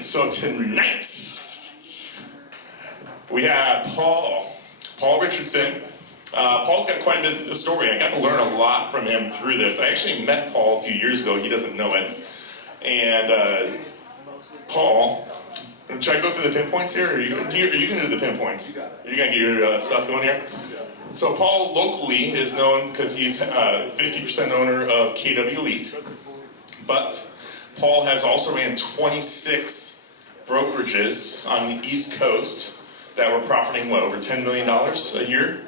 So tonight, we have Paul Richardson. Paul's got quite a bit of a story. I got to learn a lot from him through this. I actually met Paul a few years ago. He doesn't know it. And Paul, should I go through the pinpoints here? Or are you going to do the pinpoints? Are you going to get your stuff going here? So Paul locally is known because he's 50% owner of kwELITE. But Paul has also ran 26 brokerages on the East Coast that were profiting, what, over $10 million a year?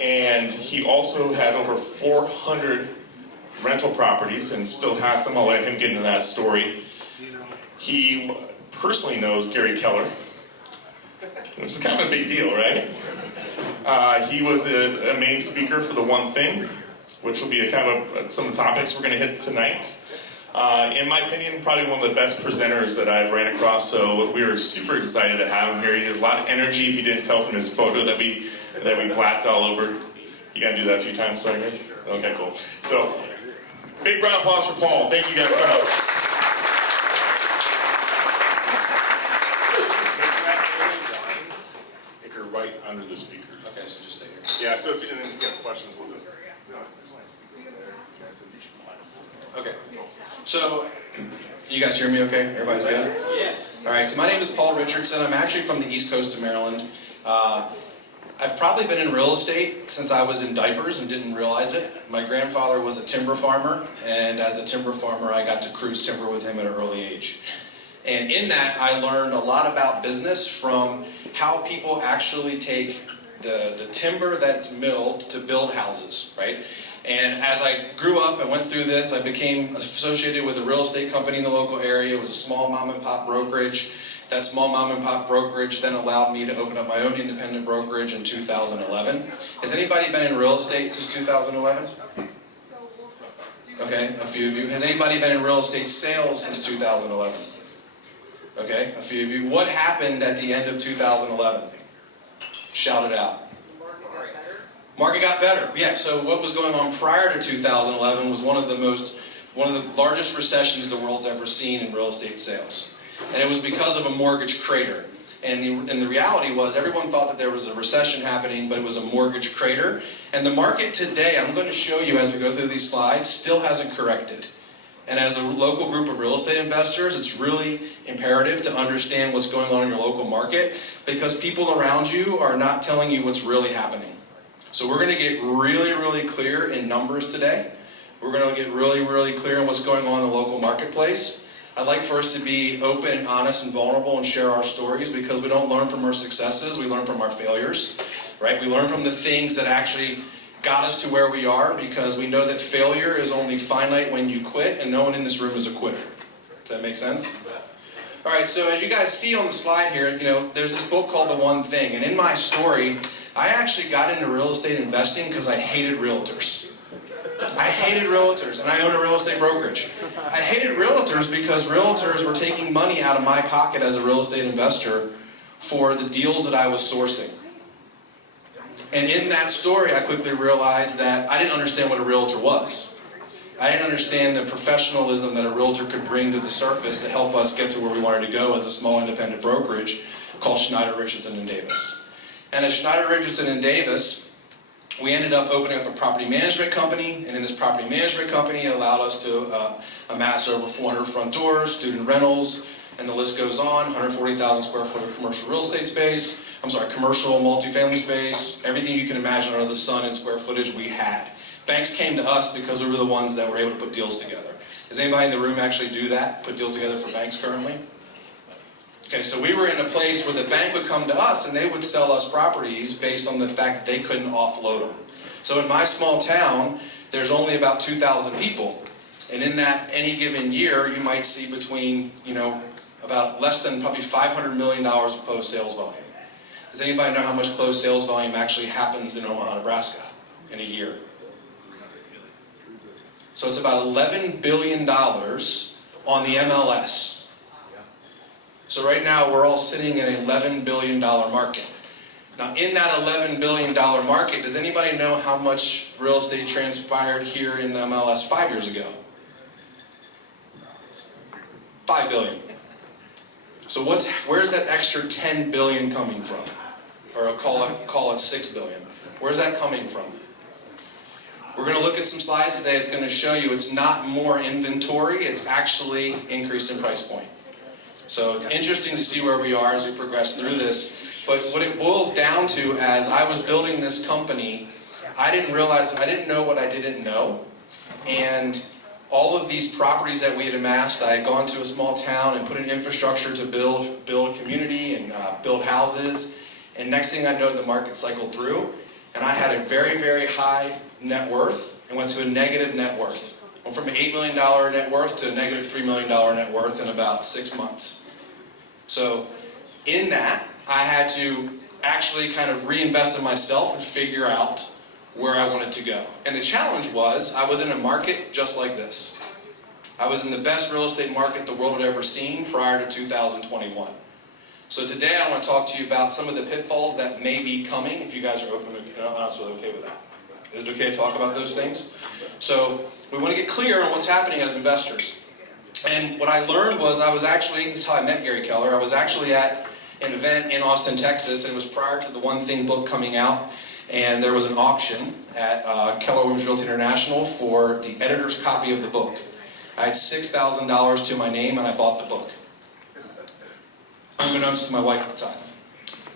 And he also had over 400 rental properties and still has some. I'll let him get into that story. He personally knows Gary Keller, which is kind of a big deal, right? He was a main speaker for the One Thing, which will be a kind of some of the topics we're going to hit tonight. In my opinion, probably one of the best presenters that I've ran across, so we were super excited to have him here. He has a lot of energy, if you didn't tell from his photo that we blast all over. You gotta do that a few times, sorry. Okay, cool. So, big round of applause for Paul. Thank you guys so much. Take her right under the speaker. Okay, so just stay here. Yeah, so if you didn't get questions, we'll just... Okay. So, you guys hear me okay? Everybody's good? Yeah. Alright, so my name is Paul Richardson. I'm actually from the East Coast of Maryland. I've probably been in real estate since I was in diapers and didn't realize it. My grandfather was a timber farmer, and as a timber farmer I got to cruise timber with him at an early age. And in that I learned a lot about business, from how people actually take the timber that's milled to build houses, right? And as I grew up and went through this, I became associated with a real estate company in the local area. It was a small mom and pop brokerage. That small mom and pop brokerage then allowed me to open up my own independent brokerage in 2011. Has anybody been in real estate since 2011? Okay, a few of you. Has anybody been in real estate sales since 2011? Okay, a few of you. What happened at the end of 2011? Shout it out. Market got better. Yeah, so what was going on prior to 2011 was one of the largest recessions the world's ever seen in real estate sales. And it was because of a mortgage crater. And the reality was, everyone thought that there was a recession happening, but it was a mortgage crater. And the market today, I'm going to show you as we go through these slides, still hasn't corrected. And as a local group of real estate investors, it's really imperative to understand what's going on in your local market, because people around you are not telling you what's really happening. So we're going to get really, really clear in numbers today. We're going to get really, really clear in what's going on in the local marketplace. I'd like for us to be open and honest and vulnerable and share our stories, because we don't learn from our successes, we learn from our failures, right? We learn from the things that actually got us to where we are, because we know that failure is only finite when you quit, and no one in this room is a quitter. Does that make sense? All right, so as you guys see on the slide here, there's this book called The One Thing, and in my story, I actually got into real estate investing because I hated realtors. I hated realtors, and I own a real estate brokerage. I hated realtors because realtors were taking money out of my pocket as a real estate investor for the deals that I was sourcing. And in that story, I quickly realized that I didn't understand what a realtor was. I didn't understand the professionalism that a realtor could bring to the surface to help us get to where we wanted to go as a small independent brokerage called Schneider, Richardson & Davis. And at Schneider, Richardson & Davis, we ended up opening up a property management company, and in this property management company, it allowed us to amass over 400 front doors, student rentals, and the list goes on. 140,000 square foot of commercial real estate space. Commercial multifamily space. Everything you can imagine under the sun in square footage we had. Banks came to us because we were the ones that were able to put deals together. Does anybody in the room actually do that? Put deals together for banks currently? Okay, so we were in a place where the bank would come to us and they would sell us properties based on the fact that they couldn't offload them. So in my small town, there's only about 2,000 people. And in that any given year, you might see between, about less than probably $500 million of closed sales volume. Does anybody know how much closed sales volume actually happens in Omaha, Nebraska in a year? So it's about $11 billion on the MLS. So right now we're all sitting in an $11 billion market. Now in that $11 billion market, does anybody know how much real estate transpired here in the MLS 5 years ago? $5 billion. So where's that extra 10 billion coming from? Or call it 6 billion. Where's that coming from? We're going to look at some slides today. It's going to show you it's not more inventory, it's actually increase in price point. So it's interesting to see where we are as we progress through this. But what it boils down to, as I was building this company, I didn't know what I didn't know. And all of these properties that we had amassed, I had gone to a small town and put in infrastructure to build community and build houses. And next thing I know, the market cycled through, and I had a very, very high net worth and went to a negative net worth. Went from an $8 million net worth to a negative $3 million net worth in about 6 months. So in that, I had to actually kind of reinvest in myself and figure out where I wanted to go. And the challenge was, I was in a market just like this. I was in the best real estate market the world had ever seen prior to 2021. So today I want to talk to you about some of the pitfalls that may be coming, if you guys are honestly okay with that. Is it okay to talk about those things? So we want to get clear on what's happening as investors. And what I learned was, this is how I met Gary Keller. I was actually at an event in Austin, Texas, and it was prior to the One Thing book coming out. And there was an auction at Keller Williams Realty International for the editor's copy of the book. I had $6,000 to my name, and I bought the book, unbeknownst to my wife at the time.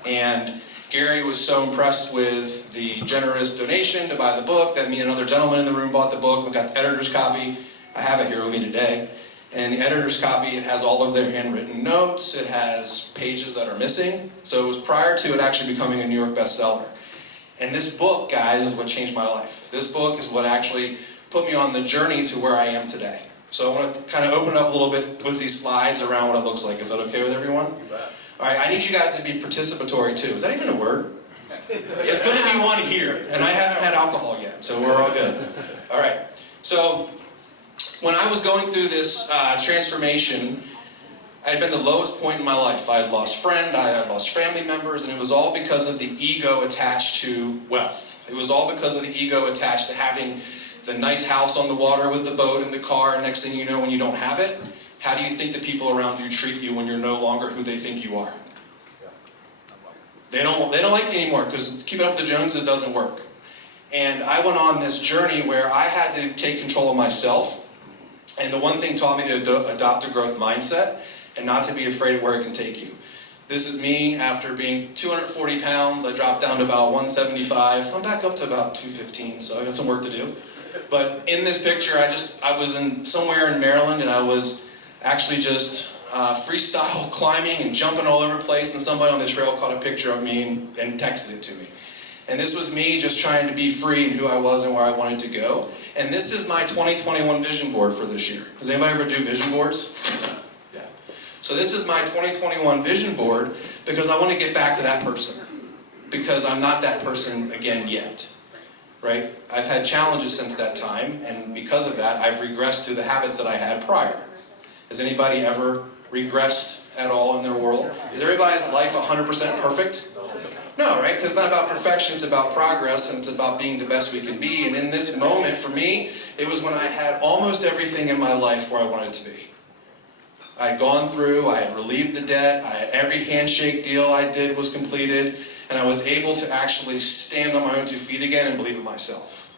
And Gary was so impressed with the generous donation to buy the book that me and another gentleman in the room bought the book. We got the editor's copy. I have it here with me today. And the editor's copy, it has all of their handwritten notes. It has pages that are missing. So it was prior to it actually becoming a New York bestseller. And this book, guys, is what changed my life. This book is what actually put me on the journey to where I am today. So I want to kind of open up a little bit with these slides around what it looks like. Is that okay with everyone? You bet. All right, I need you guys to be participatory too. Is that even a word? It's going to be one here, and I haven't had alcohol yet, so we're all good. All right, so when I was going through this transformation, I had been the lowest point in my life. I had lost friends, I had lost family members, and it was all because of the ego attached to wealth. It was all because of the ego attached to having the nice house on the water with the boat and the car, and next thing you know, when you don't have it, how do you think the people around you treat you when you're no longer who they think you are? They don't like you anymore, because keeping up with the Joneses doesn't work. And I went on this journey where I had to take control of myself, and the One Thing taught me to adopt a growth mindset and not to be afraid of where it can take you. This is me after being 240 pounds. I dropped down to about 175. I'm back up to about 215, so I got some work to do. But in this picture, I was somewhere in Maryland, and I was actually just freestyle climbing and jumping all over the place, and somebody on the trail caught a picture of me and texted it to me. And this was me just trying to be free in who I was and where I wanted to go. And this is my 2021 vision board for this year. Does anybody ever do vision boards? Yeah. So this is my 2021 vision board because I want to get back to that person. Because I'm not that person again yet. Right? I've had challenges since that time, and because of that, I've regressed to the habits that I had prior. Has anybody ever regressed at all in their world? Is everybody's life 100% perfect? No, right? Because it's not about perfection, it's about progress, and it's about being the best we can be. And in this moment, for me, it was when I had almost everything in my life where I wanted to be. I had gone through, I had relieved the debt, every handshake deal I did was completed, and I was able to actually stand on my own 2 feet again and believe in myself.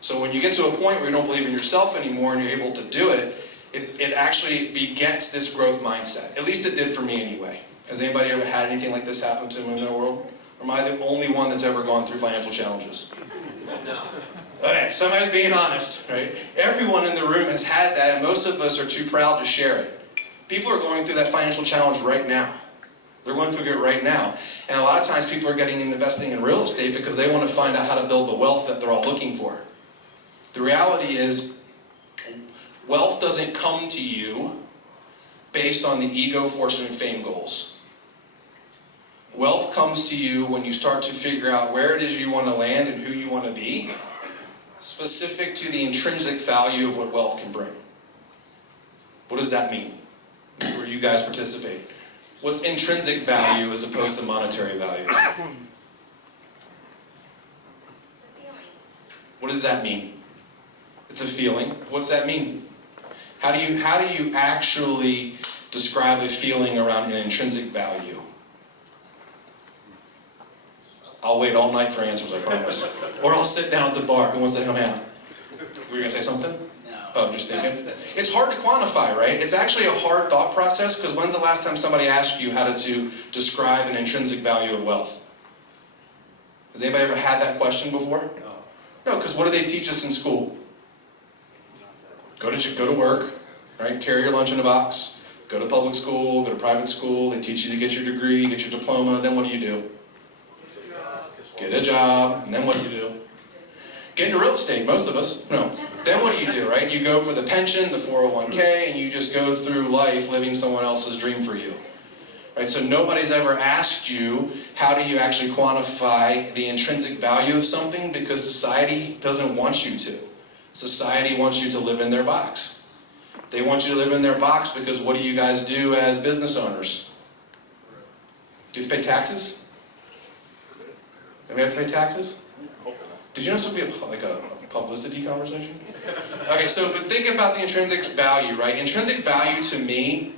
So when you get to a point where you don't believe in yourself anymore and you're able to do it, it actually begets this growth mindset. At least it did for me anyway. Has anybody ever had anything like this happen to them in their world? Or am I the only one that's ever gone through financial challenges? No. Okay, somebody's being honest, right? Everyone in the room has had that, and most of us are too proud to share it. People are going through that financial challenge right now. They're going through it right now. And a lot of times people are getting into investing in real estate because they want to find out how to build the wealth that they're all looking for. The reality is, wealth doesn't come to you based on the ego, fortune, and fame goals. Wealth comes to you when you start to figure out where it is you want to land and who you want to be, specific to the intrinsic value of what wealth can bring. What does that mean? Where you guys participate. What's intrinsic value as opposed to monetary value? What does that mean? It's a feeling. What's that mean? How do you actually describe a feeling around an intrinsic value? I'll wait all night for answers, I promise. Or I'll sit down at the bar. Who wants to come out? Were you going to say something? No. Oh, just thinking. It's hard to quantify, right? It's actually a hard thought process, because when's the last time somebody asked you how to describe an intrinsic value of wealth? Has anybody ever had that question before? No, because what do they teach us in school? Go to work, right? Carry your lunch in a box. Go to public school, go to private school. They teach you to get your degree, get your diploma. Then what do? Get a job. And then what do? Get into real estate, most of us. No. Then what do, right? You go for the pension, the 401k, and you just go through life living someone else's dream for you. Right? So nobody's ever asked you, how do you actually quantify the intrinsic value of something? Because society doesn't want you to. Society wants you to live in their box. They want you to live in their box because what do you guys do as business owners? Do you have to pay taxes? Do we have to pay taxes? Did you know this would be like a publicity conversation? Okay, so but think about the intrinsic value, right? Intrinsic value to me,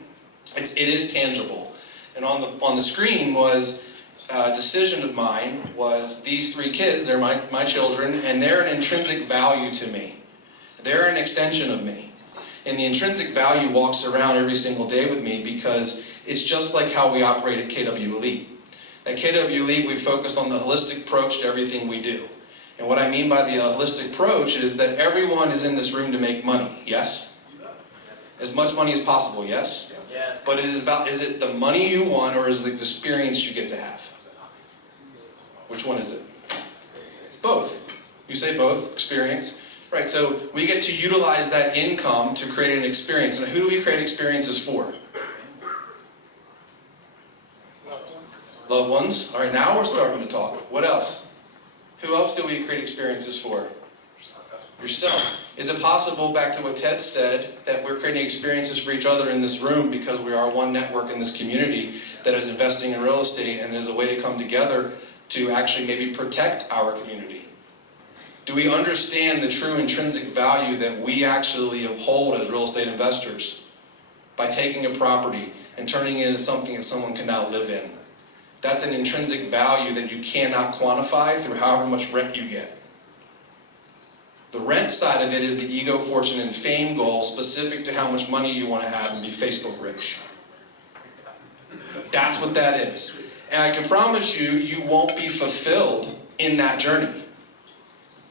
it is tangible. And on the screen was a decision of mine was these three kids, they're my children, and they're an intrinsic value to me. They're an extension of me. And the intrinsic value walks around every single day with me because it's just like how we operate at kwELITE. At kwELITE, we focus on the holistic approach to everything we do. And what I mean by the holistic approach is that everyone is in this room to make money, yes? As much money as possible, yes? Yes. But is it the money you want, or is it the experience you get to have? Which one is it? Both. You say both, experience. Right, so we get to utilize that income to create an experience. And who do we create experiences for? Loved ones. All right, now we're starting to talk. What else? Who else do we create experiences for? Yourself. Is it possible, back to what Ted said, that we're creating experiences for each other in this room because we are one network in this community that is investing in real estate, and there's a way to come together to actually maybe protect our community? Do we understand the true intrinsic value that we actually uphold as real estate investors by taking a property and turning it into something that someone can now live in? That's an intrinsic value that you cannot quantify through however much rent you get. The rent side of it is the ego, fortune, and fame goal specific to how much money you want to have and be Facebook rich. That's what that is. And I can promise you, you won't be fulfilled in that journey.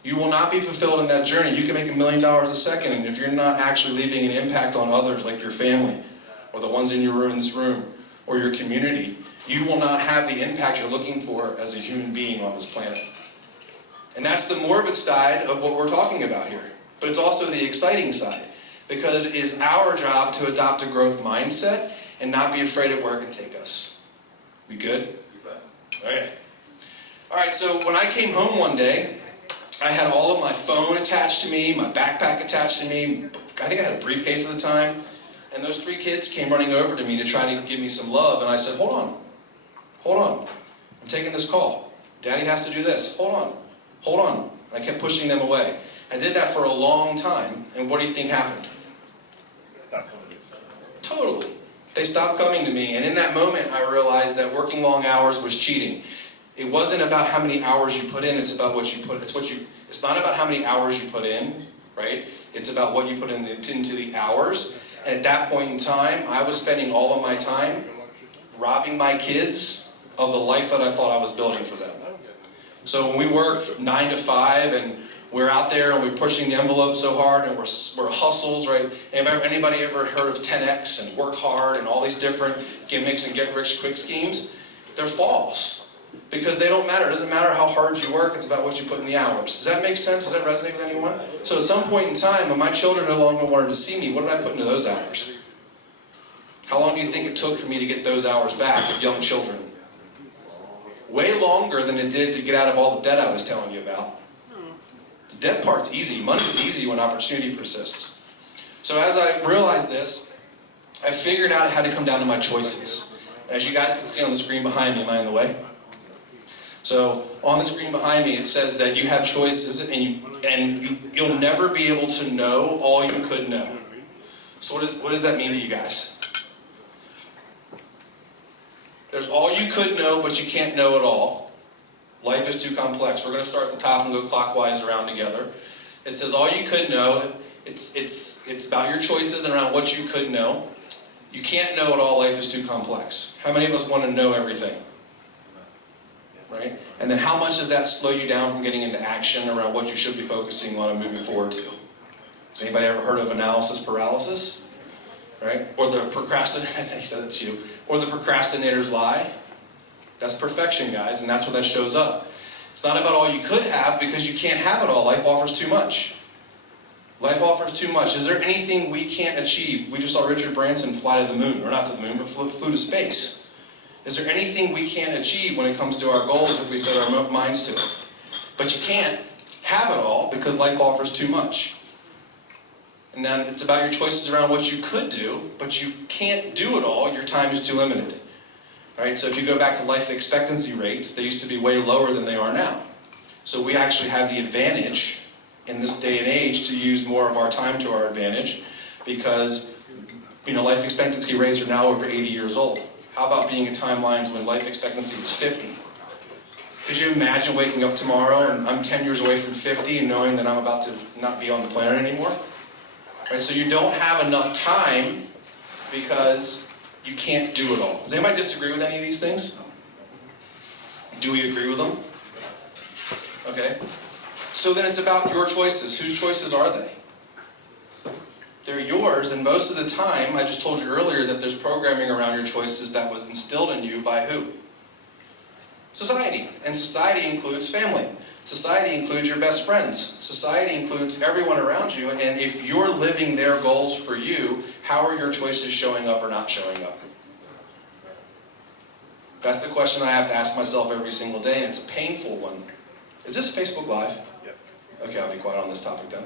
You will not be fulfilled in that journey. You can make $1 million a second, and if you're not actually leaving an impact on others, like your family, or the ones in this room, or your community, you will not have the impact you're looking for as a human being on this planet. And that's the morbid side of what we're talking about here. But it's also the exciting side, because it is our job to adopt a growth mindset and not be afraid of where it can take us. We good? Okay. All right, so when I came home one day, I had all of my phone attached to me, my backpack attached to me. I think I had a briefcase at the time. And those three kids came running over to me to try to give me some love. And I said, hold on. I'm taking this call. Daddy has to do this. Hold on. And I kept pushing them away. I did that for a long time. And what do you think happened? Totally. They stopped coming to me. And in that moment, I realized that working long hours was cheating. It wasn't about how many hours you put in, it's about what you put. It's not about how many hours you put in, right? It's about what you put into the hours. And at that point in time, I was spending all of my time robbing my kids of the life that I thought I was building for them. So when we work 9 to 5 and we're out there and we're pushing the envelope so hard and we're hustles, right? Anybody ever heard of 10X and work hard and all these different gimmicks and get rich quick schemes? They're false. Because they don't matter. It doesn't matter how hard you work. It's about what you put in the hours. Does that make sense? Does that resonate with anyone? So at some point in time, when my children no longer wanted to see me, what did I put into those hours? How long do you think it took for me to get those hours back of young children? Way longer than it did to get out of all the debt I was telling you about. The debt part's easy. Money is easy when opportunity persists. So as I realized this, I figured out how to come down to my choices. As you guys can see on the screen behind me, am I in the way? So on the screen behind me, it says that you have choices, and you'll never be able to know all you could know. So what does that mean to you guys? There's all you could know, but you can't know it all. Life is too complex. We're going to start at the top and go clockwise around together. It says all you could know. It's about your choices and around what you could know. You can't know it all. Life is too complex. How many of us want to know everything? Right? And then how much does that slow you down from getting into action around what you should be focusing on and moving forward to? Has anybody ever heard of analysis paralysis? Right? Or the procrastinator, he said it's you. Or the procrastinator's lie. That's perfection, guys, and that's where that shows up. It's not about all you could have, because you can't have it all. Life offers too much. Life offers too much. Is there anything we can't achieve? We just saw Richard Branson fly to the moon, or not to the moon, but flew to space. Is there anything we can't achieve when it comes to our goals if we set our minds to it? But you can't have it all because life offers too much. And then it's about your choices around what you could do, but you can't do it all. Your time is too limited. All right, so if you go back to life expectancy rates, they used to be way lower than they are now. So we actually have the advantage in this day and age to use more of our time to our advantage, because life expectancy rates are now over 80 years old. How about being in timelines when life expectancy was 50? Could you imagine waking up tomorrow and I'm 10 years away from 50 and knowing that I'm about to not be on the planet anymore? Right, so you don't have enough time because you can't do it all. Does anybody disagree with any of these things? Do we agree with them? Okay. So then it's about your choices. Whose choices are they? They're yours, and most of the time, I just told you earlier that there's programming around your choices that was instilled in you by who? Society. And society includes family. Society includes your best friends. Society includes everyone around you, and if you're living their goals for you, how are your choices showing up or not showing up? That's the question I have to ask myself every single day, and it's a painful one. Is this Facebook Live? Yes. Okay, I'll be quiet on this topic then.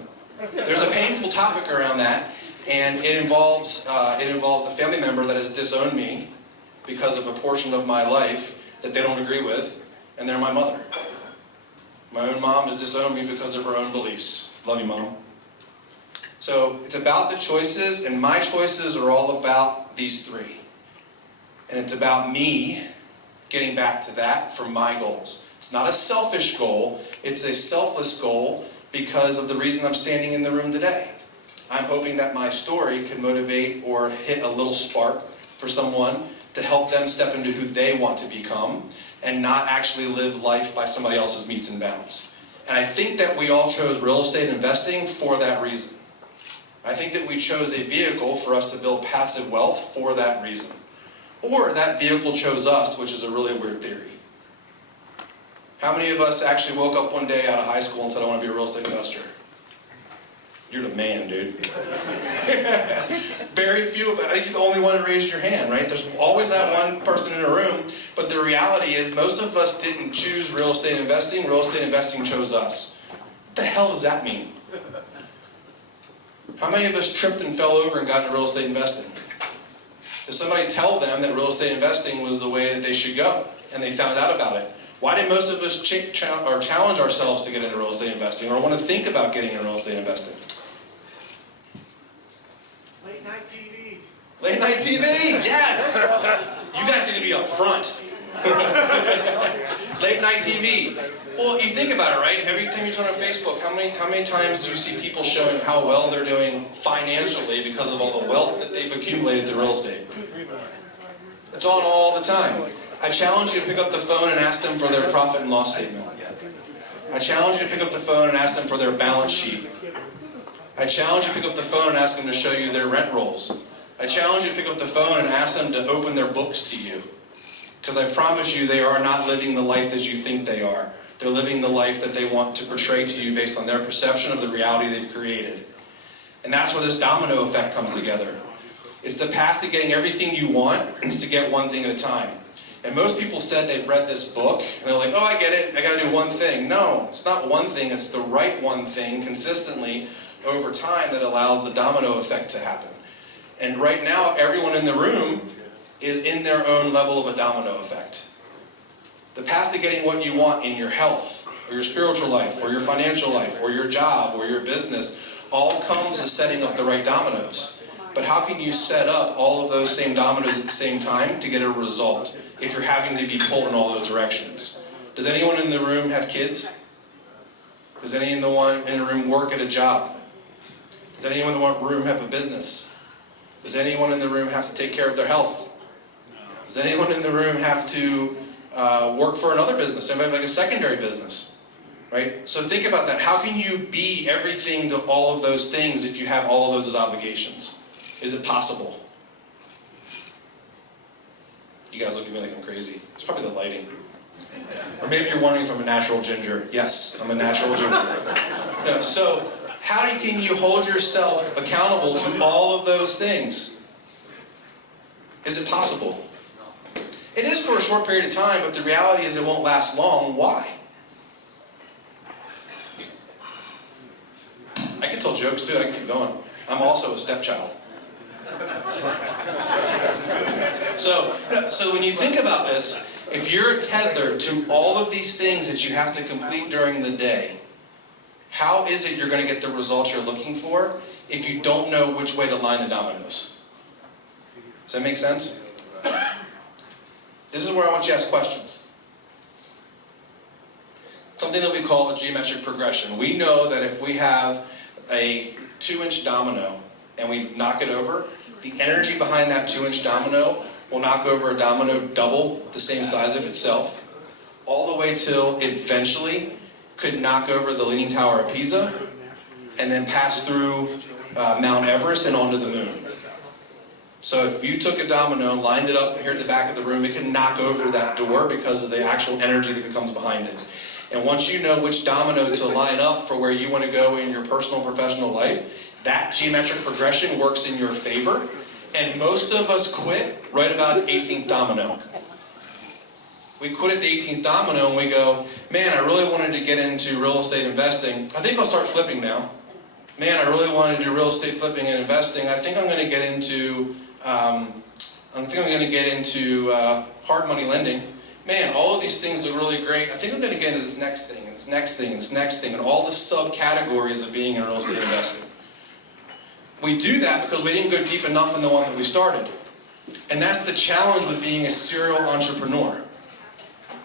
There's a painful topic around that, and it involves a family member that has disowned me because of a portion of my life that they don't agree with, and they're my mother. My own mom has disowned me because of her own beliefs. Love you, Mom. So it's about the choices, and my choices are all about these three. And it's about me getting back to that for my goals. It's not a selfish goal, it's a selfless goal because of the reason I'm standing in the room today. I'm hoping that my story can motivate or hit a little spark for someone to help them step into who they want to become and not actually live life by somebody else's metes and bounds. And I think that we all chose real estate investing for that reason. I think that we chose a vehicle for us to build passive wealth for that reason. Or that vehicle chose us, which is a really weird theory. How many of us actually woke up one day out of high school and said, I want to be a real estate investor? You're the man, dude. Very few of us. You're the only one who raised your hand, right? There's always that one person in a room. But the reality is most of us didn't choose real estate investing. Real estate investing chose us. What the hell does that mean? How many of us tripped and fell over and got into real estate investing? Did somebody tell them that real estate investing was the way that they should go? And they found out about it. Why did most of us challenge ourselves to get into real estate investing or want to think about getting into real estate investing? Late night TV. Late night TV, yes! You guys need to be up front. Late night TV. Well, you think about it, right? Every time you turn on Facebook, how many times do you see people showing how well they're doing financially because of all the wealth that they've accumulated through real estate? It's on all the time. I challenge you to pick up the phone and ask them for their profit and loss statement. I challenge you to pick up the phone and ask them for their balance sheet. I challenge you to pick up the phone and ask them to show you their rent rolls. I challenge you to pick up the phone and ask them to open their books to you. Because I promise you they are not living the life that you think they are. They're living the life that they want to portray to you based on their perception of the reality they've created. And that's where this domino effect comes together. It's the path to getting everything you want is to get one thing at a time. And most people said they've read this book, and they're like, oh, I get it, I gotta do one thing. No, it's not one thing, it's the right one thing consistently over time that allows the domino effect to happen. And right now, everyone in the room is in their own level of a domino effect. The path to getting what you want in your health, or your spiritual life, or your financial life, or your job, or your business, all comes to setting up the right dominoes. But how can you set up all of those same dominoes at the same time to get a result if you're having to be pulled in all those directions? Does anyone in the room have kids? Does anyone in the room work at a job? Does anyone in the room have a business? Does anyone in the room have to take care of their health? Does anyone in the room have to work for another business? Anybody have like a secondary business? Right? So think about that. How can you be everything to all of those things if you have all of those as obligations? Is it possible? You guys look at me like I'm crazy. It's probably the lighting. Or maybe you're wondering if I'm a natural ginger. Yes, I'm a natural ginger. No, so how can you hold yourself accountable to all of those things? Is it possible? It is for a short period of time, but the reality is it won't last long. Why? I can tell jokes too. I can keep going. I'm also a stepchild. So when you think about this, if you're tethered to all of these things that you have to complete during the day, how is it you're going to get the results you're looking for if you don't know which way to line the dominoes? Does that make sense? This is where I want you to ask questions. Something that we call a geometric progression. We know that if we have a 2-inch domino and we knock it over, the energy behind that 2-inch domino will knock over a domino double the same size of itself, all the way till it eventually could knock over the Leaning Tower of Pisa and then pass through Mount Everest and onto the moon. So if you took a domino and lined it up from here at the back of the room, it could knock over that door because of the actual energy that comes behind it. And once you know which domino to line up for where you want to go in your personal and professional life, that geometric progression works in your favor. And most of us quit right about the 18th domino. We quit at the 18th domino and we go, man, I really wanted to get into real estate investing. I think I'll start flipping now. Man, I really wanted to do real estate flipping and investing. I think I'm going to get into hard money lending. Man, all of these things look really great. I think I'm going to get into this next thing, and this next thing, and this next thing, and all the subcategories of being in real estate investing. We do that because we didn't go deep enough in the one that we started. And that's the challenge with being a serial entrepreneur.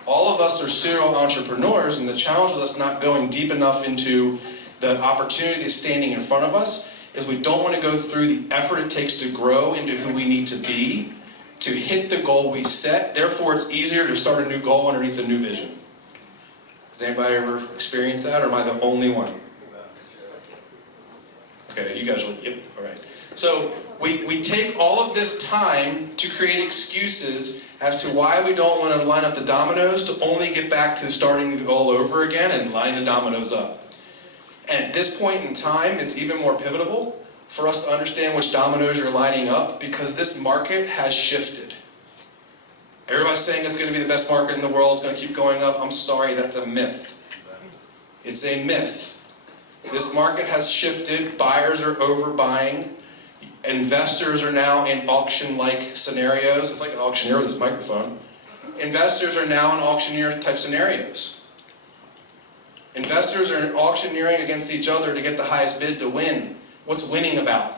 All of us are serial entrepreneurs, and the challenge with us not going deep enough into the opportunity that's standing in front of us is we don't want to go through the effort it takes to grow into who we need to be to hit the goal we set. Therefore, it's easier to start a new goal underneath a new vision. Has anybody ever experienced that, or am I the only one? Okay, you guys are like, yep, all right. So we take all of this time to create excuses as to why we don't want to line up the dominoes to only get back to starting the goal over again and lining the dominoes up. And at this point in time, it's even more pivotal for us to understand which dominoes you're lining up, because this market has shifted. Everybody's saying it's going to be the best market in the world, it's going to keep going up. I'm sorry, that's a myth. It's a myth. This market has shifted. Buyers are overbuying. Investors are now in auction-like scenarios. It's like an auctioneer with this microphone. Investors are now in auctioneer-type scenarios. Investors are auctioneering against each other to get the highest bid to win. What's winning about?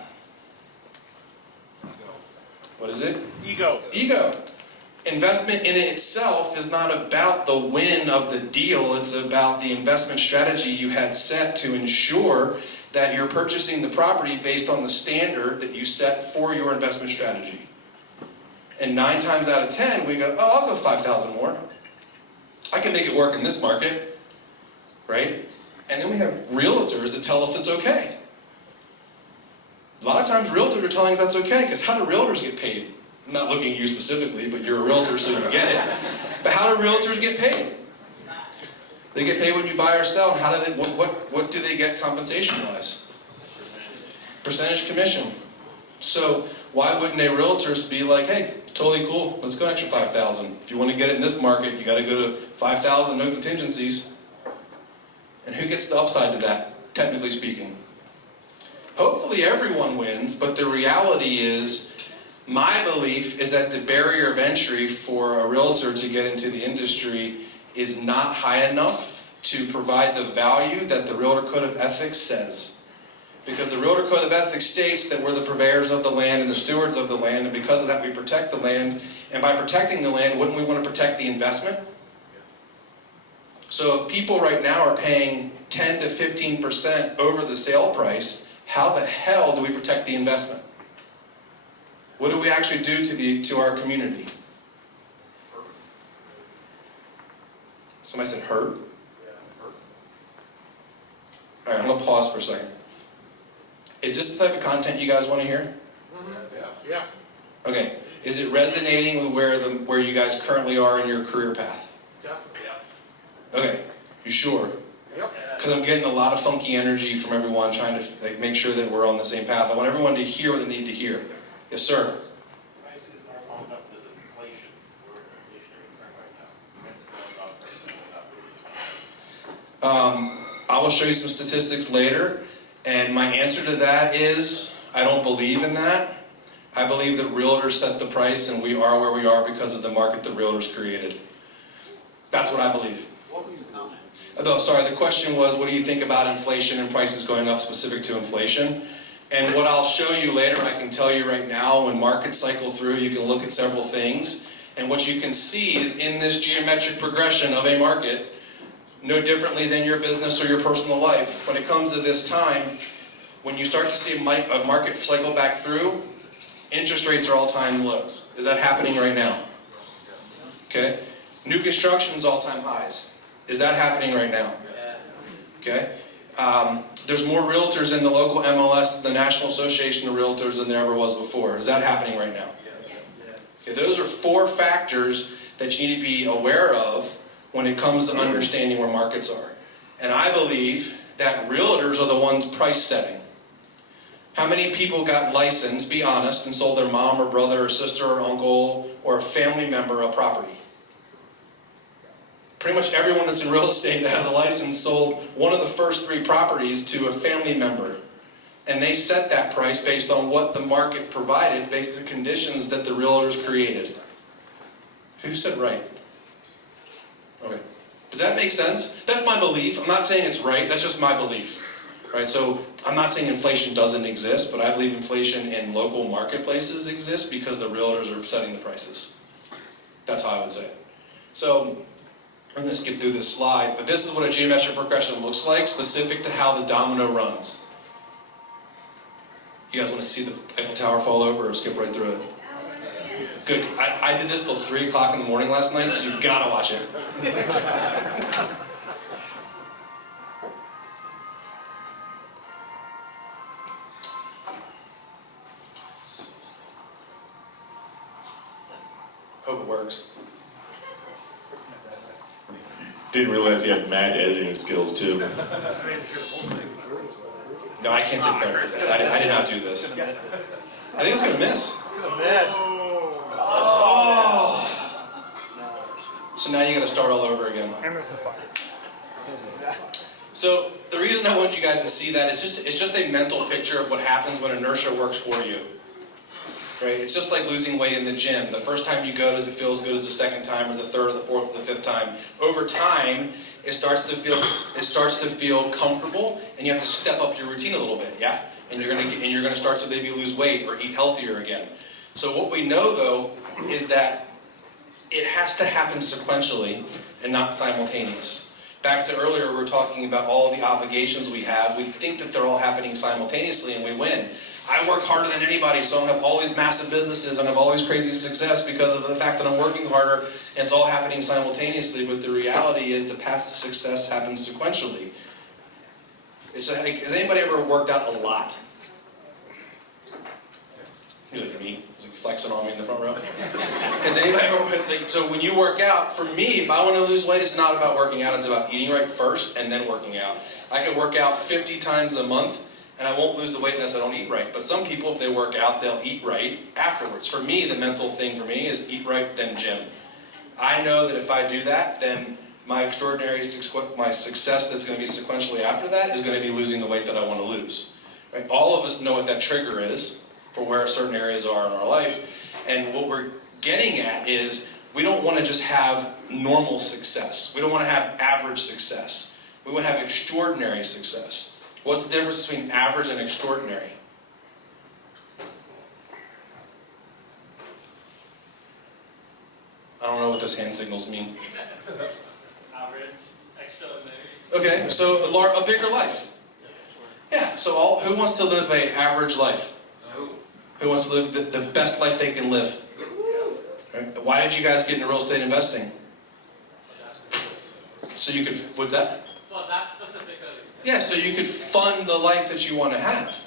What is it? Ego. Ego. Investment in itself is not about the win of the deal. It's about the investment strategy you had set to ensure that you're purchasing the property based on the standard that you set for your investment strategy. And 9 times out of 10, we go, oh, I'll go 5,000 more. I can make it work in this market, right? And then we have realtors that tell us it's okay. A lot of times realtors are telling us that's okay, because how do realtors get paid? I'm not looking at you specifically, but you're a realtor, so you get it. But how do realtors get paid? They get paid when you buy or sell. How do they? What do they get compensation-wise? Percentage commission. So why wouldn't a realtor be like, hey, totally cool, let's go an extra 5,000. If you want to get it in this market, you got to go to 5,000, no contingencies. And who gets the upside to that, technically speaking? Hopefully everyone wins, but the reality is, my belief is that the barrier of entry for a realtor to get into the industry is not high enough to provide the value that the Realtor Code of Ethics says. Because the Realtor Code of Ethics states that we're the purveyors of the land and the stewards of the land, and because of that we protect the land. And by protecting the land, wouldn't we want to protect the investment? So if people right now are paying 10 to 15% over the sale price, how the hell do we protect the investment? What do we actually do to our community? Somebody said hurt? All right, I'm going to pause for a second. Is this the type of content you guys want to hear? Yeah. Okay. Is it resonating with where you guys currently are in your career path? Definitely. Okay. You sure? Yep. Because I'm getting a lot of funky energy from everyone trying to make sure that we're on the same path. I want everyone to hear what they need to hear. Yes, sir. Prices are going up because of inflation. We're in an inflationary trend right now. Rent's going up, prices are going up. I will show you some statistics later, and my answer to that is I don't believe in that. I believe that realtors set the price and we are where we are because of the market that realtors created. That's what I believe. What was the comment? Sorry, the question was, what do you think about inflation and prices going up specific to inflation? And what I'll show you later, I can tell you right now, when markets cycle through, you can look at several things. And what you can see is in this geometric progression of a market, no differently than your business or your personal life, when it comes to this time, when you start to see a market cycle back through, interest rates are all-time lows. Is that happening right now? Okay. New construction's all-time highs. Is that happening right now? Okay. There's more realtors in the local MLS, the National Association of Realtors, than there ever was before. Is that happening right now? Okay. Those are 4 factors that you need to be aware of when it comes to understanding where markets are. And I believe that realtors are the ones price setting. How many people got licensed, be honest, and sold their mom or brother or sister or uncle or a family member a property? Pretty much everyone that's in real estate that has a license sold one of the first 3 properties to a family member. And they set that price based on what the market provided, based on the conditions that the realtors created. Who said right? Okay. Does that make sense? That's my belief. I'm not saying it's right. That's just my belief. Right? So I'm not saying inflation doesn't exist, but I believe inflation in local marketplaces exists because the realtors are setting the prices. That's how I would say it. So I'm going to skip through this slide, but this is what a geometric progression looks like, specific to how the domino runs. You guys want to see the Eiffel Tower fall over or skip right through it? Good. I did this till 3 o'clock in the morning last night, so you've got to watch it. Hope it works. Didn't realize he had mad editing skills too. No, I can't take credit for this. I did not do this. I think it's going to miss. Oh! So now you got to start all over again. So the reason I want you guys to see that is it's just a mental picture of what happens when inertia works for you. Right? It's just like losing weight in the gym. The first time you go, does it feel as good as the second time, or the third, or the fourth, or the fifth time? Over time, it starts to feel comfortable, and you have to step up your routine a little bit, yeah? And you're gonna start to maybe lose weight or eat healthier again. So what we know though is that it has to happen sequentially and not simultaneous. Back to earlier, we were talking about all of the obligations we have. We think that they're all happening simultaneously and we win. I work harder than anybody, so I'm going to have all these massive businesses, I'm going to have all these crazy success because of the fact that I'm working harder, and it's all happening simultaneously, but the reality is the path to success happens sequentially. It's like, has anybody ever worked out a lot? You look at me, it's like flexing on me in the front row. Has anybody ever, so when you work out, for me, if I want to lose weight, it's not about working out, it's about eating right first and then working out. I could work out 50 times a month, and I won't lose the weight unless I don't eat right. But some people, if they work out, they'll eat right afterwards. For me, the mental thing for me is eat right, then gym. I know that if I do that, then my success that's going to be sequentially after that is going to be losing the weight that I want to lose. Right? All of us know what that trigger is for where certain areas are in our life. And what we're getting at is we don't want to just have normal success. We don't want to have average success. We want to have extraordinary success. What's the difference between average and extraordinary? I don't know what those hand signals mean. Average, extraordinary. Okay, so a bigger life. Yeah, so who wants to live an average life? No. Who wants to live the best life they can live? Right? Why did you guys get into real estate investing? So you could, what's that? Well, that's specifically. Yeah, so you could fund the life that you want to have.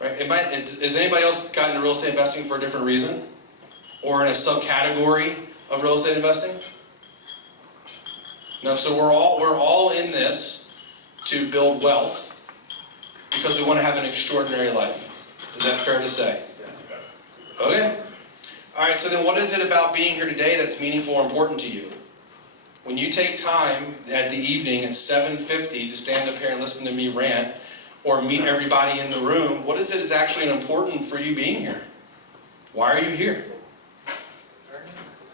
Right? Has anybody else gotten into real estate investing for a different reason? Or in a subcategory of real estate investing? No, so we're all in this to build wealth because we want to have an extraordinary life. Is that fair to say? Okay. All right, so then what is it about being here today that's meaningful or important to you? When you take time at the evening at 7:50 to stand up here and listen to me rant, or meet everybody in the room, what is it that's actually important for you being here? Why are you here?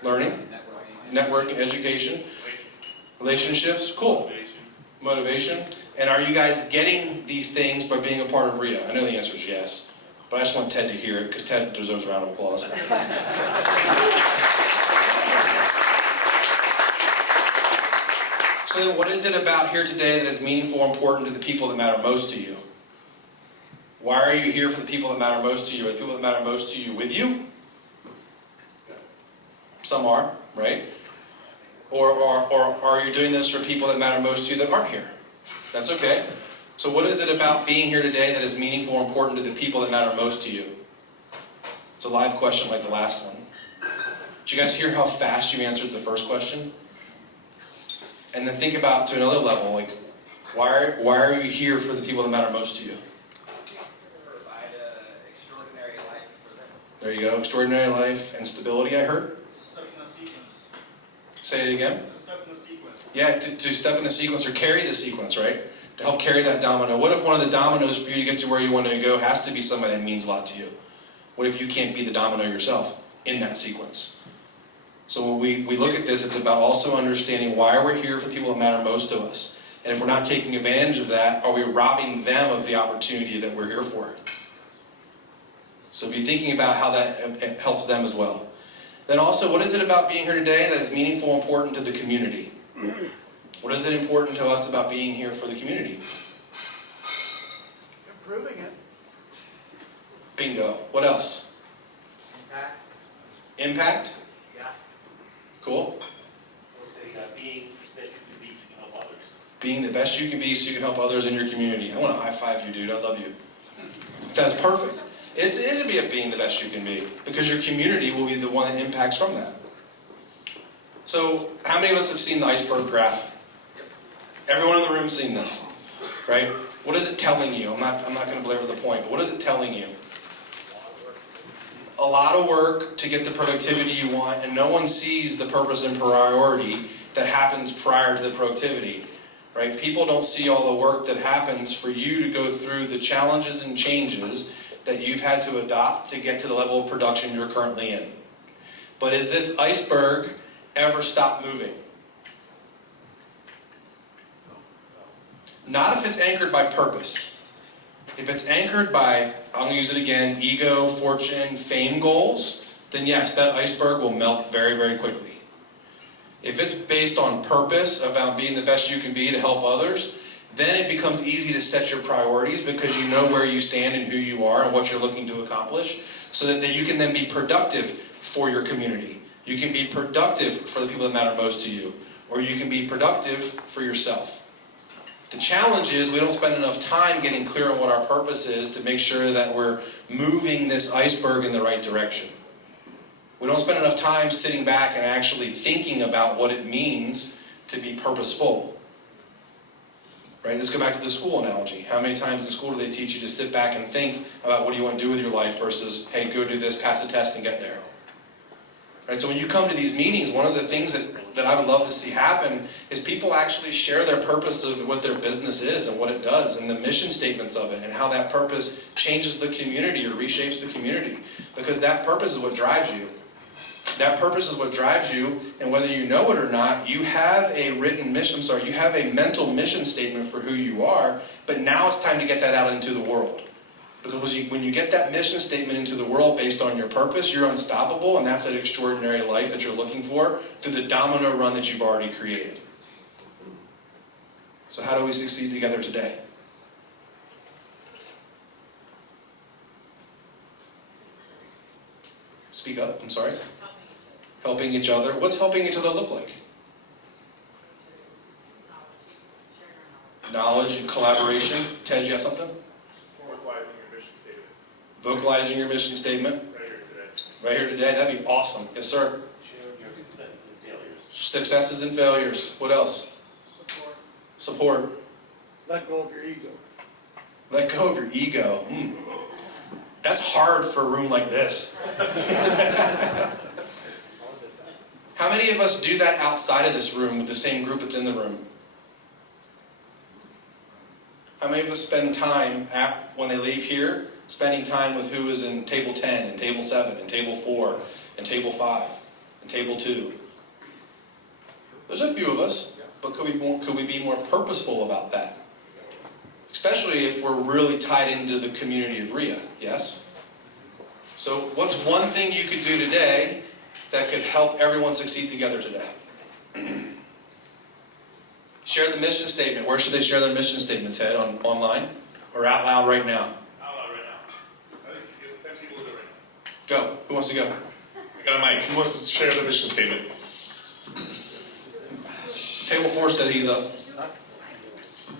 Learning. Networking, education, relationships, cool. Motivation. And are you guys getting these things by being a part of RIA? I know the answer is yes, but I just want Ted to hear it because Ted deserves a round of applause. So then what is it about here today that is meaningful or important to the people that matter most to you? Why are you here for the people that matter most to you? Are the people that matter most to you with you? Some are, right? Or are you doing this for people that matter most to you that aren't here? That's okay. So what is it about being here today that is meaningful or important to the people that matter most to you? It's a live question like the last one. Did you guys hear how fast you answered the first question? And then think about to another level, like, why are you here for the people that matter most to you? Provide an extraordinary life for them. There you go, extraordinary life and stability, I heard. Step in the sequence. Say it again. Step in the sequence. Yeah, to step in the sequence or carry the sequence, right? To help carry that domino. What if one of the dominoes for you to get to where you want to go has to be somebody that means a lot to you? What if you can't be the domino yourself in that sequence? So when we look at this, it's about also understanding why we're here for the people that matter most to us. And if we're not taking advantage of that, are we robbing them of the opportunity that we're here for? So be thinking about how that helps them as well. Then also, what is it about being here today that is meaningful and important to the community? What is it important to us about being here for the community? Improving it. Bingo. What else? Impact. Impact? Yeah. Cool. We'll say being that you can be to help others. Being the best you can be so you can help others in your community. I want to high five you, dude. I love you. That's perfect. It is being the best you can be because your community will be the one that impacts from that. So, how many of us have seen the iceberg graph? Everyone in the room has seen this, right? What is it telling you? I'm not going to belabor the point, but what is it telling you? A lot of work to get the productivity you want, and no one sees the purpose and priority that happens prior to the productivity, right? People don't see all the work that happens for you to go through the challenges and changes that you've had to adopt to get to the level of production you're currently in. But is this iceberg ever stop moving? Not if it's anchored by purpose. If it's anchored by, I'm going to use it again, ego, fortune, fame goals, then yes, that iceberg will melt very, very quickly. If it's based on purpose, about being the best you can be to help others, then it becomes easy to set your priorities because you know where you stand and who you are and what you're looking to accomplish, so that you can then be productive for your community. You can be productive for the people that matter most to you, or you can be productive for yourself. The challenge is we don't spend enough time getting clear on what our purpose is to make sure that we're moving this iceberg in the right direction. We don't spend enough time sitting back and actually thinking about what it means to be purposeful. Right? Let's go back to the school analogy. How many times in school do they teach you to sit back and think about what do you want to do with your life versus, hey, go do this, pass the test, and get there? Right? So when you come to these meetings, one of the things that I would love to see happen is people actually share their purpose of what their business is and what it does and the mission statements of it and how that purpose changes the community or reshapes the community. Because that purpose is what drives you. That purpose is what drives you, and whether you know it or not, you have a written mission, you have a mental mission statement for who you are But now it's time to get that out into the world. Because when you get that mission statement into the world based on your purpose, you're unstoppable, and that's that extraordinary life that you're looking for through the domino run that you've already created. So how do we succeed together today? Speak up, I'm sorry. Helping each other. What's helping each other look like? Knowledge and collaboration. Ted, you have something? Vocalizing your mission statement Vocalizing your mission statement. right here today. Right here today. That'd be awesome. Yes, sir. Sharing your successes and failures. Successes and failures. What else? Support. Support. Let go of your ego. Let go of your ego. That's hard for a room like this. How many of us do that outside of this room with the same group that's in the room? How many of us spend time when they leave here, spending time with who is in table 10, and table 7, and table 4, and table 5, and table 2? There's a few of us, but could we be more purposeful about that? Especially if we're really tied into the community of RIA, yes? So what's one thing you could do today that could help everyone succeed together today? Share the mission statement. Where should they share their mission statement, Ted? Online? Or out loud right now? Out loud right now. I think you should get 10 people to do it right now. Go. Who wants to go? I got a mic. Who wants to share the mission statement? Table 4 said he's up.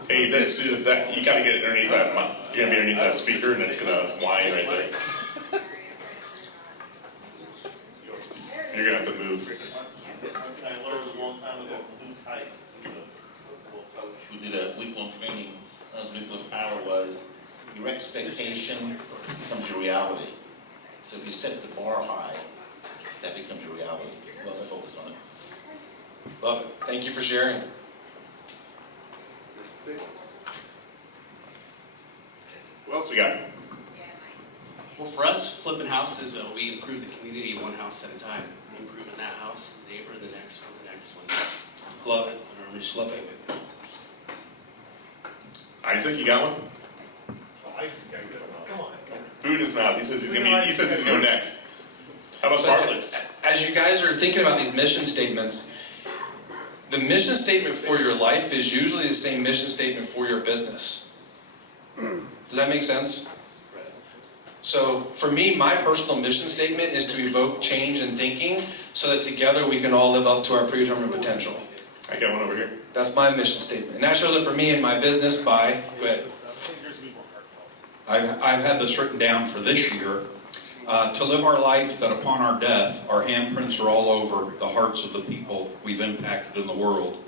Hey, that's that. You gotta get it underneath that. You're gonna be underneath that speaker, and it's gonna whine right there. You're gonna have to move. I learned a long time ago from Luz Heiss, who's a football coach who did a week-long training. His nuclear power was your expectation becomes your reality. So if you set the bar high, that becomes your reality. Love to focus on it. Love it. Thank you for sharing. Who else we got? Well, for us, flipping houses, we improve the community one house at a time. Improving that house, neighbor, the next one, the next one. Love That's it. been our mission Love it. statement. Isaac, you got one? I think I get it. Come on. Food in his mouth. He says he's gonna go next. How about Bartlett's? As you guys are thinking about these mission statements, the mission statement for your life is usually the same mission statement for your business. Does that make sense? So for me, my personal mission statement is to evoke change in thinking so that together we can all live up to our predetermined potential. I got one over here. That's my mission statement. And that shows up for me in my business by, go ahead. I've had this written down for this year. To live our life that upon our death, our handprints are all over the hearts of the people we've impacted in the world.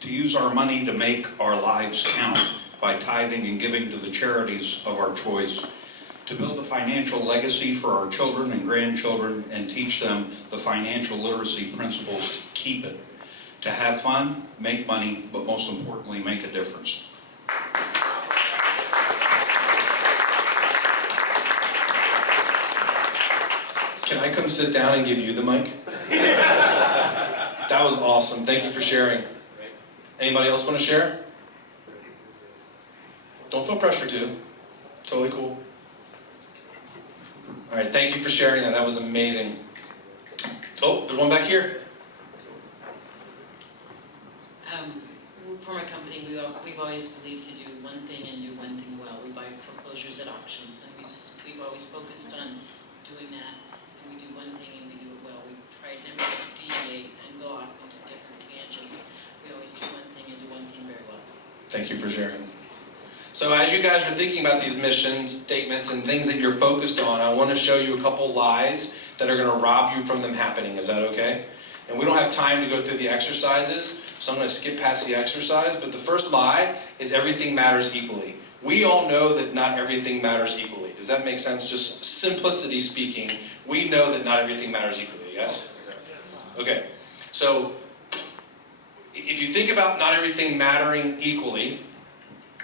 To use our money to make our lives count by tithing and giving to the charities of our choice. To build a financial legacy for our children and grandchildren and teach them the financial literacy principles to keep it. To have fun, make money, but most importantly, make a difference. Can I come sit down and give you the mic? That was awesome. Thank you for sharing. Anybody else want to share? Don't feel pressure to. Totally cool. All right, thank you for sharing that. That was amazing. Oh, there's one back here. For my company, we've always believed to do one thing and do one thing well. We buy foreclosures at auctions, and we've always focused on doing that. And we do one thing and we do it well. We try never to deviate and go off into different tangents. We always do one thing and do one thing very well. Thank you for sharing. So as you guys are thinking about these mission statements and things that you're focused on, I want to show you a couple lies that are going to rob you from them happening. Is that okay? And we don't have time to go through the exercises, so I'm going to skip past the exercise. But the first lie is everything matters equally. We all know that not everything matters equally. Does that make sense? Just simplicity speaking, we know that not everything matters equally, yes? Okay, so if you think about not everything mattering equally,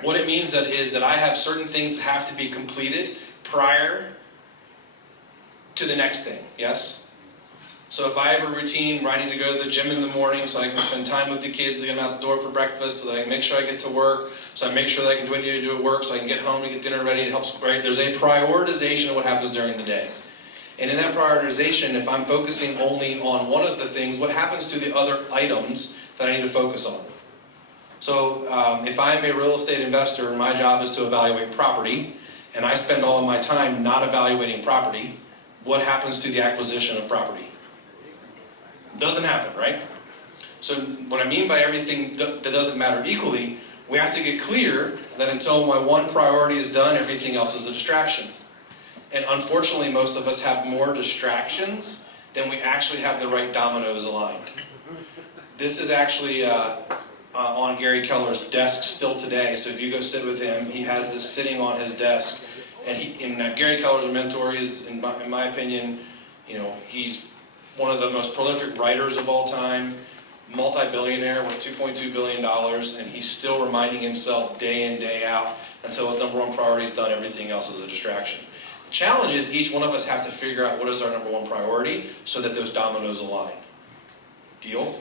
what it means is that I have certain things that have to be completed prior to the next thing, yes? So if I have a routine where I need to go to the gym in the morning so I can spend time with the kids to get them out the door for breakfast, so that I can make sure I get to work, so I make sure that I can do what I need to do at work, so I can get home and get dinner ready, it helps, right? There's a prioritization of what happens during the day. And in that prioritization, if I'm focusing only on one of the things, what happens to the other items that I need to focus on? So if I'm a real estate investor and my job is to evaluate property, and I spend all of my time not evaluating property, what happens to the acquisition of property? It doesn't happen, right? So what I mean by everything that doesn't matter equally, we have to get clear that until my one priority is done, everything else is a distraction. And unfortunately, most of us have more distractions than we actually have the right dominoes aligned. This is actually on Gary Keller's desk still today. So if you go sit with him, he has this sitting on his desk. And Gary Keller's a mentor. He's, in my opinion, he's one of the most prolific writers of all time, multi-billionaire with $2.2 billion, and he's still reminding himself day in, day out, until his number one priority is done, everything else is a distraction. The challenge is each one of us have to figure out what is our number one priority so that those dominoes align. Deal?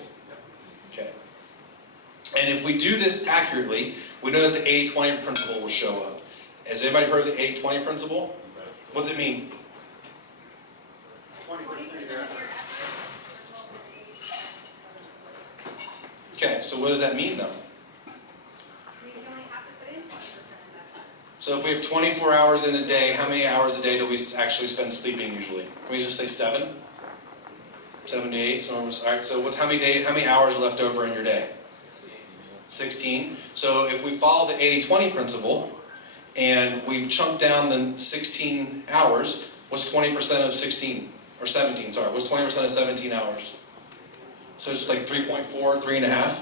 Okay. And if we do this accurately, we know that the 80-20 principle will show up. Has anybody heard of the 80-20 principle? What's it mean? 20% of your effort. Okay, so what does that mean though? So if we have 24 hours in a day, how many hours a day do we actually spend sleeping usually? Can we just say 7? 7 to 8? Some of us. All right. So how many hours are left over in your day? 16. So if we follow the 80-20 principle and we chunk down the 16 hours, what's 20% of 16 or 17? Sorry, what's 20% of 17 hours? So it's like 3.4, 3.5.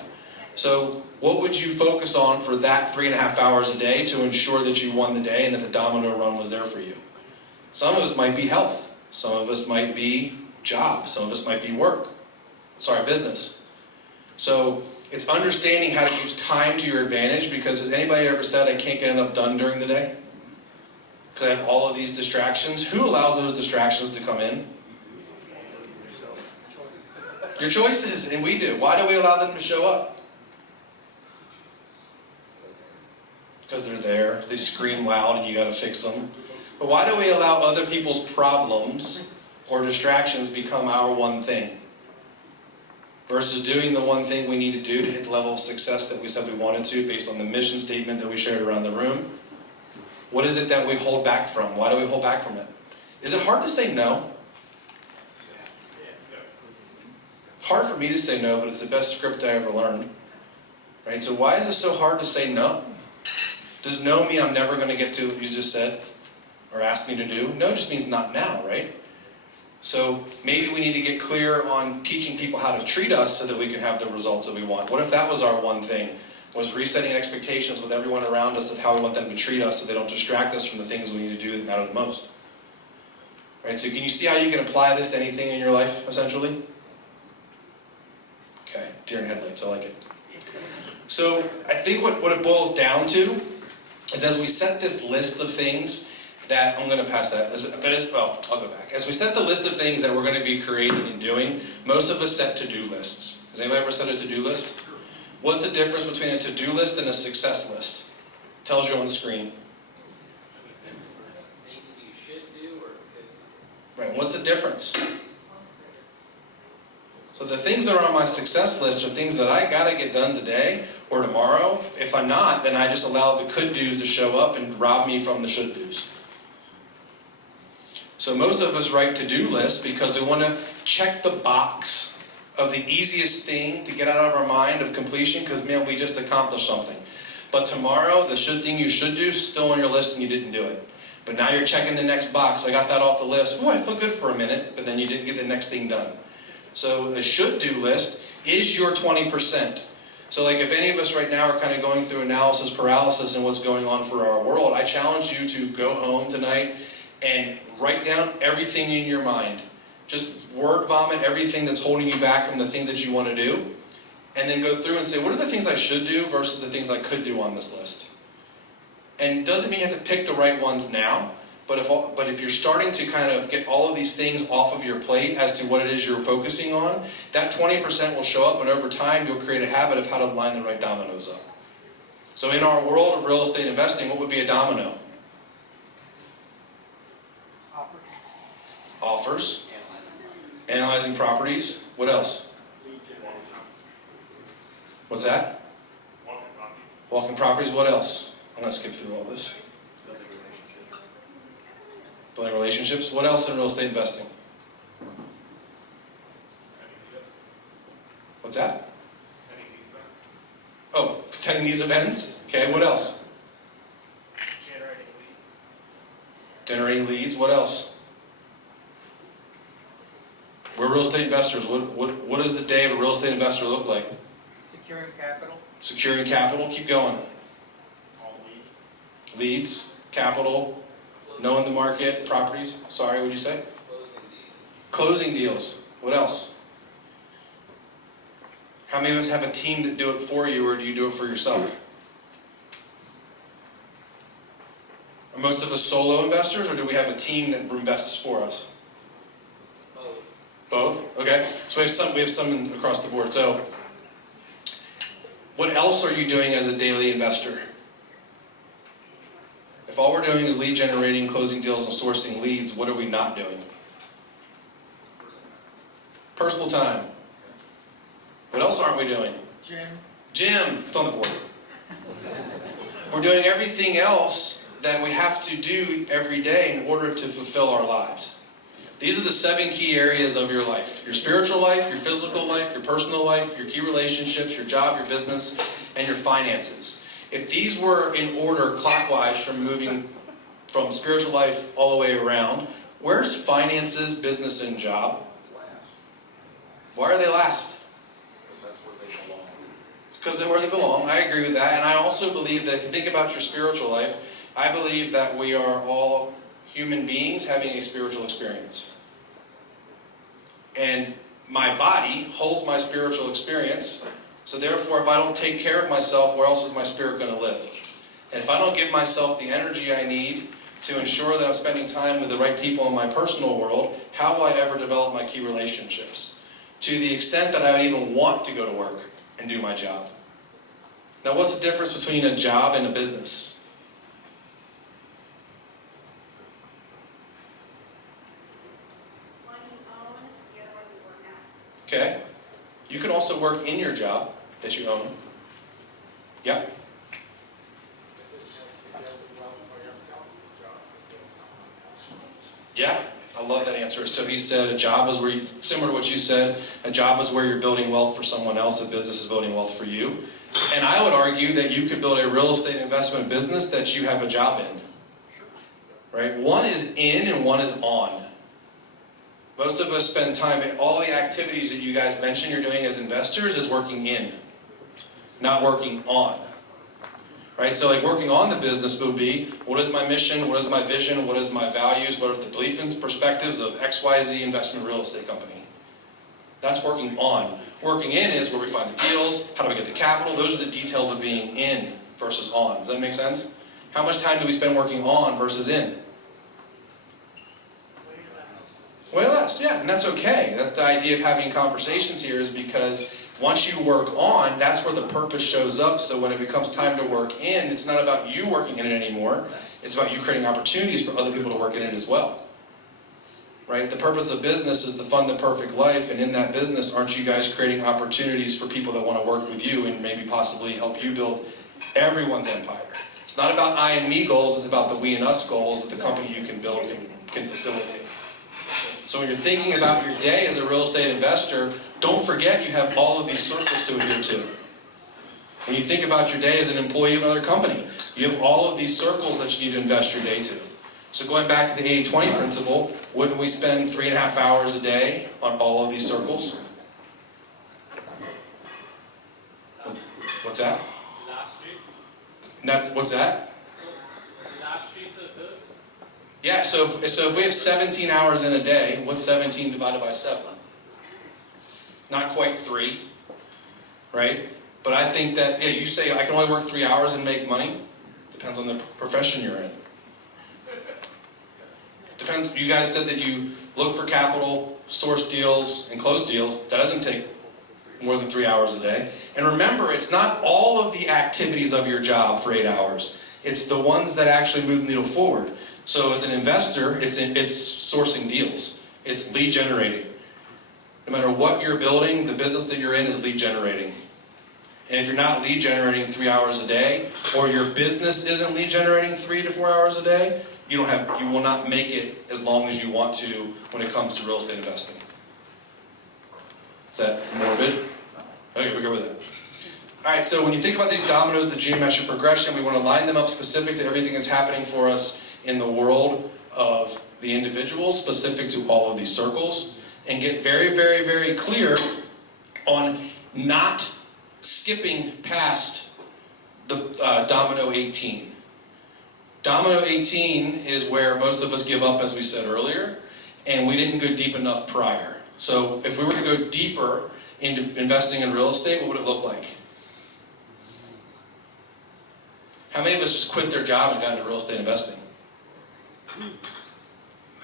So what would you focus on for that 3.5 hours a day to ensure that you won the day and that the domino run was there for you? Some of us might be health. Some of us might be job. Some of us might be work. Business. So it's understanding how to use time to your advantage, because has anybody ever said, I can't get enough done during the day? Because I have all of these distractions. Who allows those distractions to come in? Your choices, and we do. Why do we allow them to show up? Because they're there, they scream loud and you gotta fix them. But why do we allow other people's problems or distractions become our one thing? Versus doing the one thing we need to do to hit the level of success that we said we wanted to based on the mission statement that we shared around the room. What is it that we hold back from? Why do we hold back from it? Is it hard to say no? Hard for me to say no, but it's the best script I ever learned. Right? So why is it so hard to say no? Does no mean I'm never going to get to what you just said or asked me to do? No just means not now, right? So maybe we need to get clear on teaching people how to treat us so that we can have the results that we want. What if that was our one thing? Was resetting expectations with everyone around us of how we want them to treat us so they don't distract us from the things we need to do that matter the most. Right? So can you see how you can apply this to anything in your life, essentially? Okay, deer in headlights, I like it. So I think what it boils down to is, as we set this list of things that, I'm going to pass that, I'll go back. As we set the list of things that we're going to be creating and doing, most of us set to-do lists. Has anybody ever set a to-do list? What's the difference between a to-do list and a success list? It tells you on the screen. Things you should do or could. Right, what's the difference? So the things that are on my success list are things that I gotta get done today or tomorrow. If I'm not, then I just allow the could-dos to show up and rob me from the should-dos. So most of us write to-do lists because we want to check the box of the easiest thing to get out of our mind of completion, because man, we just accomplished something. But tomorrow, the thing you should do is still on your list and you didn't do it. But now you're checking the next box. I got that off the list. Oh, I feel good for a minute, but then you didn't get the next thing done. So the should-do list is your 20%. So like if any of us right now are kind of going through analysis paralysis and what's going on for our world, I challenge you to go home tonight and write down everything in your mind. Just word vomit everything that's holding you back from the things that you want to do. And then go through and say, what are the things I should do versus the things I could do on this list? And it doesn't mean you have to pick the right ones now, But if you're starting to kind of get all of these things off of your plate as to what it is you're focusing on, that 20% will show up, and over time you'll create a habit of how to line the right dominoes up. So in our world of real estate investing, what would be a domino? Offers. Offers. Analyzing properties. What else? What's that? Walking properties. What else? I'm going to skip through all this. Building relationships. What else in real estate investing? What's that? Oh, attending these events. Okay, what else? Generating leads. Generating leads. What else? We're real estate investors. What does the day of a real estate investor look like? Securing capital. Securing capital. Keep going. All leads. Leads, capital, knowing the market, properties. Sorry, what'd you say? Closing deals. Closing deals. What else? How many of us have a team that do it for you, or do you do it for yourself? Are most of us solo investors, or do we have a team that invests for us? Both. Both? Okay. So we have some across the board. So what else are you doing as a daily investor? If all we're doing is lead generating, closing deals, and sourcing leads, what are we not doing? Personal time. What else aren't we doing? Gym. It's on the board. We're doing everything else that we have to do every day in order to fulfill our lives. These are the 7 key areas of your life. Your spiritual life, your physical life, your personal life, your key relationships, your job, your business, and your finances. If these were in order clockwise from moving from spiritual life all the way around, where's finances, business, and job? Why are they last? Because they're where they belong. I agree with that. And I also believe that if you think about your spiritual life, I believe that we are all human beings having a spiritual experience. And my body holds my spiritual experience. So therefore, if I don't take care of myself, where else is my spirit going to live? And if I don't give myself the energy I need to ensure that I'm spending time with the right people in my personal world, how will I ever develop my key relationships? To the extent that I would even want to go to work and do my job. Now, what's the difference between a job and a business? One you own, the other one you work at. Okay. You can also work in your job that you own. Yeah. Yeah, I love that answer. So he said a job is where you, similar to what you said, a job is where you're building wealth for someone else, a business is building wealth for you. And I would argue that you could build a real estate investment business that you have a job in. Right? One is in and one is on. Most of us spend time in all the activities that you guys mentioned you're doing as investors is working in, not working on. Right? So like working on the business would be, what is my mission? What is my vision? What is my values? What are the beliefs and perspectives of XYZ investment real estate company? That's working on. Working in is where we find the deals, how do we get the capital? Those are the details of being in versus on. Does that make sense? How much time do we spend working on versus in? Way less, yeah, and that's okay. That's the idea of having conversations here, is because once you work on, that's where the purpose shows up. So when it becomes time to work in, it's not about you working in it anymore. It's about you creating opportunities for other people to work in it as well. Right? The purpose of business is to fund the perfect life, and in that business, aren't you guys creating opportunities for people that want to work with you and maybe possibly help you build everyone's empire? It's not about I and me goals, it's about the we and us goals that the company you can build can facilitate. So when you're thinking about your day as a real estate investor, don't forget you have all of these circles to adhere to. When you think about your day as an employee of another company, you have all of these circles that you need to invest your day to. So going back to the 80-20 principle, wouldn't we spend 3.5 hours a day on all of these circles? What's that? What's that? Yeah, so if we have 17 hours in a day, what's 17 divided by 7? Not quite 3, right? But I think that, yeah, you say I can only work 3 hours and make money. Depends on the profession you're in. you guys said that you look for capital, source deals, and close deals. That doesn't take more than 3 hours a day. And remember, it's not all of the activities of your job for 8 hours. It's the ones that actually move the needle forward. So as an investor, it's sourcing deals. It's lead generating. No matter what you're building, the business that you're in is lead generating. And if you're not lead generating 3 hours a day, or your business isn't lead generating 3 to 4 hours a day, you will not make it as long as you want to when it comes to real estate investing. Is that morbid? Okay, we're good with that. All right, so when you think about these dominoes, the geometric progression, we want to line them up specific to everything that's happening for us in the world of the individual, specific to all of these circles, and get very, very, very clear on not skipping past the domino 18. Domino 18 is where most of us give up, as we said earlier, and we didn't go deep enough prior. So if we were to go deeper into investing in real estate, what would it look like? How many of us just quit their job and got into real estate investing?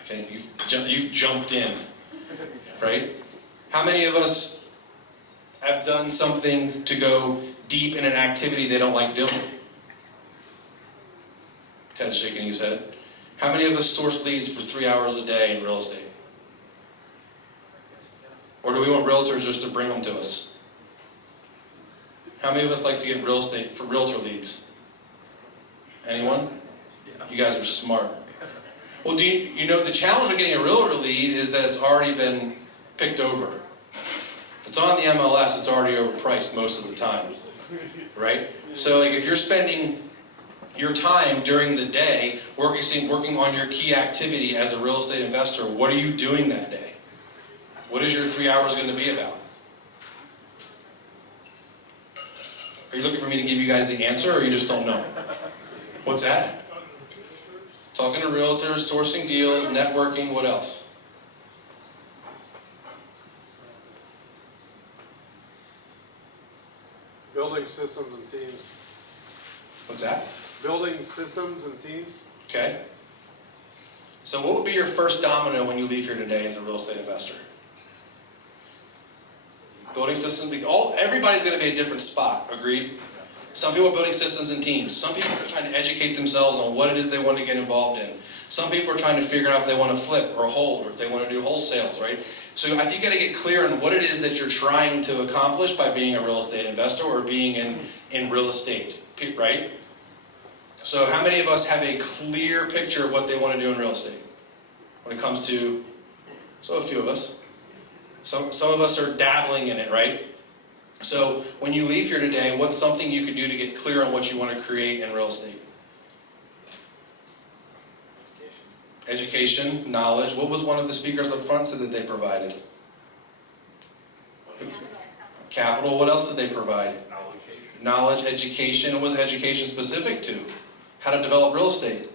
Okay, you've jumped in, right? How many of us have done something to go deep in an activity they don't like doing? Ted's shaking his head. How many of us source leads for 3 hours a day in real estate? Or do we want realtors just to bring them to us? How many of us like to get real estate for realtor leads? Anyone? You guys are smart. Well, do you know the challenge of getting a realtor lead is that it's already been picked over. If it's on the MLS, it's already overpriced most of the time, right? So like if you're spending your time during the day working on your key activity as a real estate investor, what are you doing that day? What is your 3 hours going to be about? Are you looking for me to give you guys the answer, or you just don't know? What's that? Talking to realtors, sourcing deals, networking, what else? Building systems and teams. What's that? Building systems and teams. Okay. So what would be your first domino when you leave here today as a real estate investor? Building systems, everybody's going to be a different spot, agreed? Some people are building systems and teams. Some people are trying to educate themselves on what it is they want to get involved in. Some people are trying to figure out if they want to flip or hold, or if they want to do wholesales, right? So I think you got to get clear on what it is that you're trying to accomplish by being a real estate investor or being in real estate, right? So how many of us have a clear picture of what they want to do in real estate when it comes to, so a few of us. Some of us are dabbling in it, right? So when you leave here today, what's something you could do to get clear on what you want to create in real estate? Education, knowledge. What was one of the speakers up front said that they provided? Capital. What else did they provide? Knowledge, education. What was education specific to? How to develop real estate.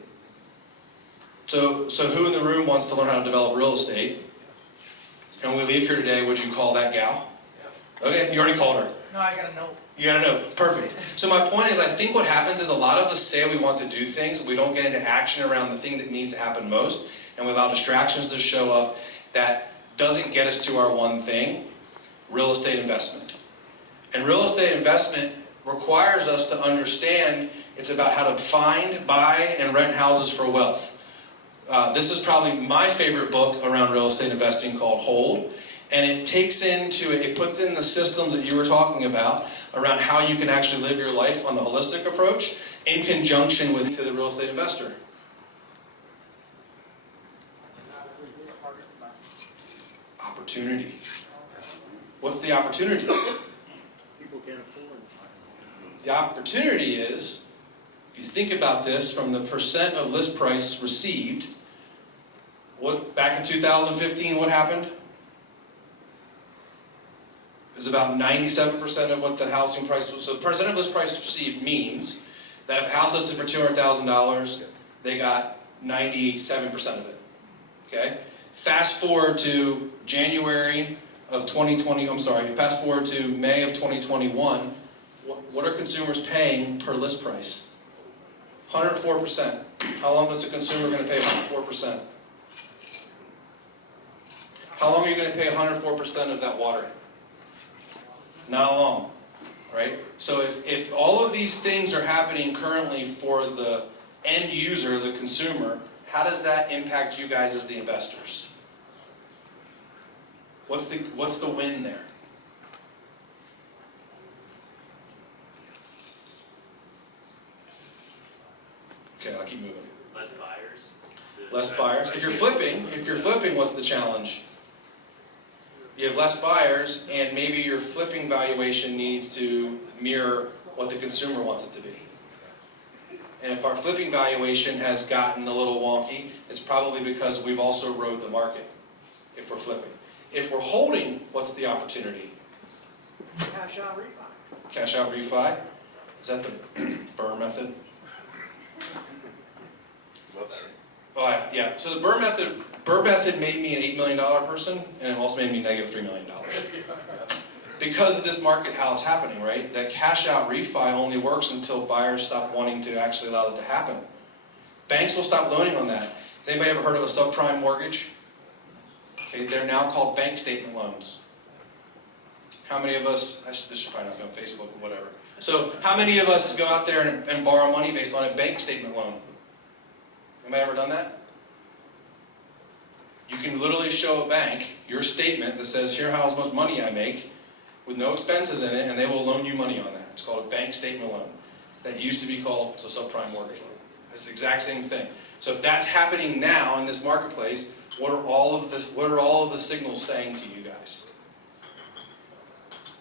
So who in the room wants to learn how to develop real estate? And when we leave here today, would you call that gal? Okay, you already called her. No, I gotta know. You gotta know. Perfect. So my point is, I think what happens is a lot of us say we want to do things, we don't get into action around the thing that needs to happen most, and we allow distractions to show up that doesn't get us to our one thing, real estate investment. And real estate investment requires us to understand it's about how to find, buy, and rent houses for wealth. This is probably my favorite book around real estate investing, called Hold. And it puts in the systems that you were talking about around how you can actually live your life on the holistic approach in conjunction with the real estate investor. Opportunity. What's the opportunity? People can't afford. The opportunity is, if you think about this, from the percent of list price received, back in 2015, what happened? It was about 97% of what the housing price was. So percent of list price received means that if a house listed for $200,000, they got 97% of it. Okay? Fast forward to January of 2020, fast forward to May of 2021, what are consumers paying per list price? 104%. How long is the consumer going to pay 104%? How long are you going to pay 104% of that water? Not long, right? So if all of these things are happening currently for the end user, the consumer, how does that impact you guys as the investors? What's the win there? Okay, I'll keep moving. Less buyers. Less buyers. If you're flipping, what's the challenge? You have less buyers, and maybe your flipping valuation needs to mirror what the consumer wants it to be. And if our flipping valuation has gotten a little wonky, it's probably because we've also rode the market, if we're flipping. If we're holding, what's the opportunity? Cash out refi. Cash out refi? Is that the Burr method? Oh, yeah. So the Burr method made me an $8 million person, and it also made me negative $3 million. Because of this market, how it's happening, right? That cash out refi only works until buyers stop wanting to actually allow that to happen. Banks will stop loaning on that. Has anybody ever heard of a subprime mortgage? Okay, they're now called bank statement loans. How many of us, this should probably not be on Facebook or whatever. So how many of us go out there and borrow money based on a bank statement loan? Anybody ever done that? You can literally show a bank your statement that says, here how much money I make, with no expenses in it, and they will loan you money on that. It's called a bank statement loan. That used to be called a subprime mortgage loan. It's the exact same thing. So if that's happening now in this marketplace, what are all of the signals saying to you guys?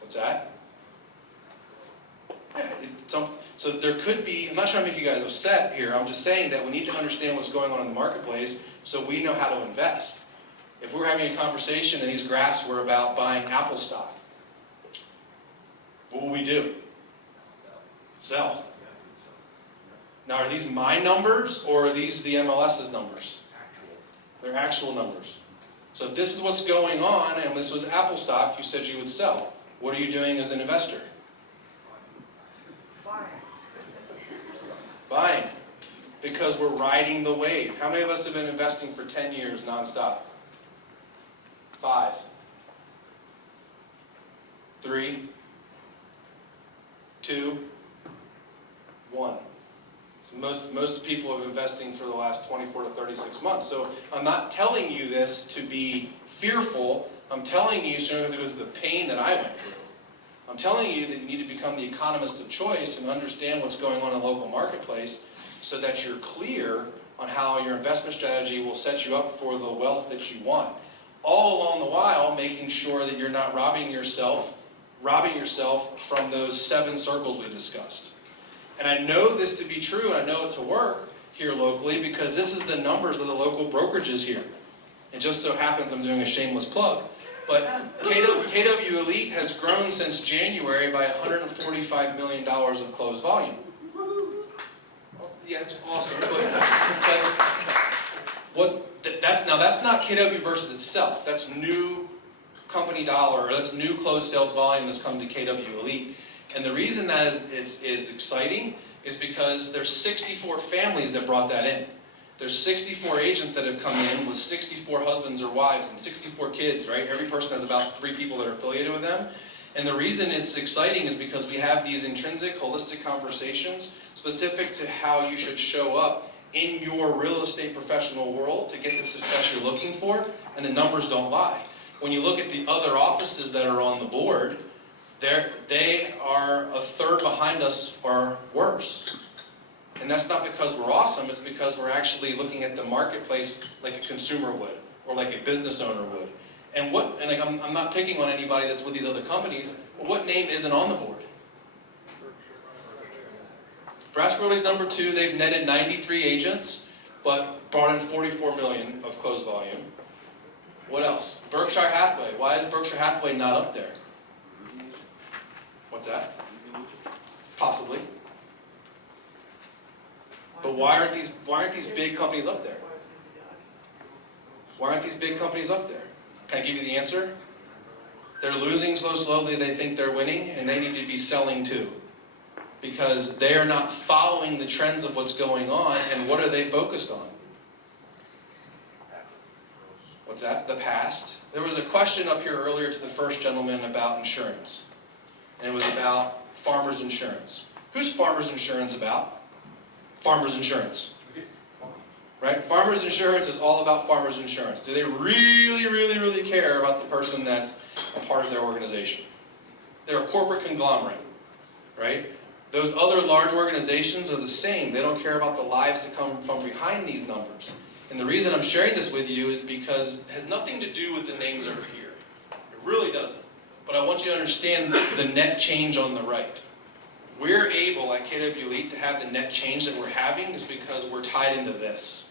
What's that? Yeah, so there could be, I'm not trying to make you guys upset here, I'm just saying that we need to understand what's going on in the marketplace so we know how to invest. If we're having a conversation and these graphs were about buying Apple stock, what will we do? Sell. Now are these my numbers or are these the MLS's numbers? They're actual numbers. So if this is what's going on and this was Apple stock, you said you would sell. What are you doing as an investor? Buying. Because we're riding the wave. How many of us have been investing for 10 years nonstop? 5. 3. 2. 1. So most people have been investing for the last 24 to 36 months. So I'm not telling you this to be fearful. I'm telling you so you don't have to go through the pain that I went through. I'm telling you that you need to become the economist of choice and understand what's going on in the local marketplace so that you're clear on how your investment strategy will set you up for the wealth that you want. All along the while, making sure that you're not robbing yourself from those 7 circles we discussed. And I know this to be true, and I know it to work here locally because this is the numbers of the local brokerages here. It just so happens I'm doing a shameless plug. But kwELITE has grown since January by $145 million of closed volume. Yeah, it's awesome. That's not KW versus itself. That's new company dollar, or that's new closed sales volume that's come to kwELITE. And the reason that is exciting is because there's 64 families that brought that in. There's 64 agents that have come in with 64 husbands or wives and 64 kids, right? Every person has about 3 people that are affiliated with them. And the reason it's exciting is because we have these intrinsic, holistic conversations specific to how you should show up in your real estate professional world to get the success you're looking for, and the numbers don't lie. When you look at the other offices that are on the board, they are a third behind us or worse. And that's not because we're awesome, it's because we're actually looking at the marketplace like a consumer would, or like a business owner would. And I'm not picking on anybody that's with these other companies, but what name isn't on the board? Brass Realty's number 2, they've netted 93 agents, but brought in 44 million of closed volume. What else? Berkshire Hathaway. Why is Berkshire Hathaway not up there? What's that? Possibly. But why aren't these big companies up there? Why aren't these big companies up there? Can I give you the answer? They're losing so slowly they think they're winning, and they need to be selling too. Because they are not following the trends of what's going on, and what are they focused on? what's that? The past. There was a question up here earlier to the first gentleman about insurance. And it was about farmers insurance. Who's farmers insurance about? Farmers insurance. Right? Farmers insurance is all about farmers insurance. Do they really, really, really care about the person that's a part of their organization? They're a corporate conglomerate, right? Those other large organizations are the same. They don't care about the lives that come from behind these numbers. And the reason I'm sharing this with you is because it has nothing to do with the names over here. It really doesn't. But I want you to understand the net change on the right. We're able at kwELITE to have the net change that we're having is because we're tied into this.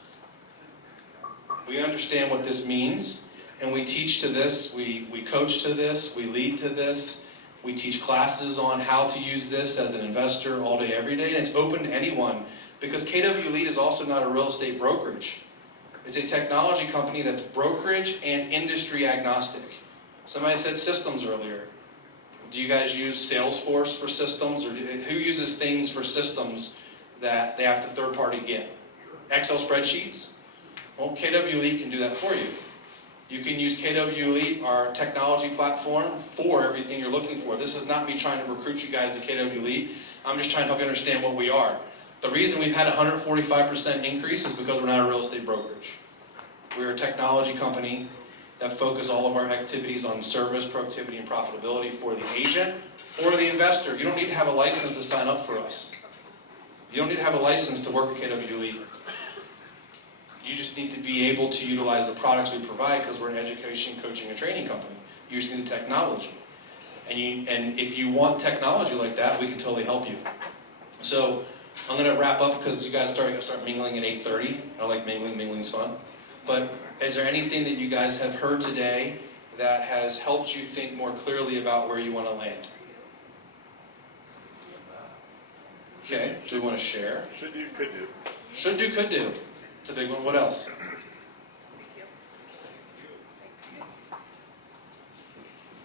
We understand what this means, and we teach to this, we coach to this, we lead to this, we teach classes on how to use this as an investor all day, every day, and it's open to anyone, because kwELITE is also not a real estate brokerage. It's a technology company that's brokerage and industry agnostic. Somebody said systems earlier. Do you guys use Salesforce for systems, or who uses things for systems that they have to third party get? Excel spreadsheets? Well, kwELITE can do that for you. You can use kwELITE, our technology platform, for everything you're looking for. This is not me trying to recruit you guys to kwELITE. I'm just trying to help you understand what we are. The reason we've had a 145% increase is because we're not a real estate brokerage. We're a technology company that focus all of our activities on service, productivity, and profitability for the agent or the investor. You don't need to have a license to sign up for us. You don't need to have a license to work at kwELITE. You just need to be able to utilize the products we provide because we're an education, coaching, and training company. You just need the technology. And if you want technology like that, we can totally help you. So I'm going to wrap up because you guys start mingling at 8:30. I like mingling. Mingling's fun. But is there anything that you guys have heard today that has helped you think more clearly about where you want to land? Okay, do we want to share? Should do, could do. Should do, could do. It's a big one. What else?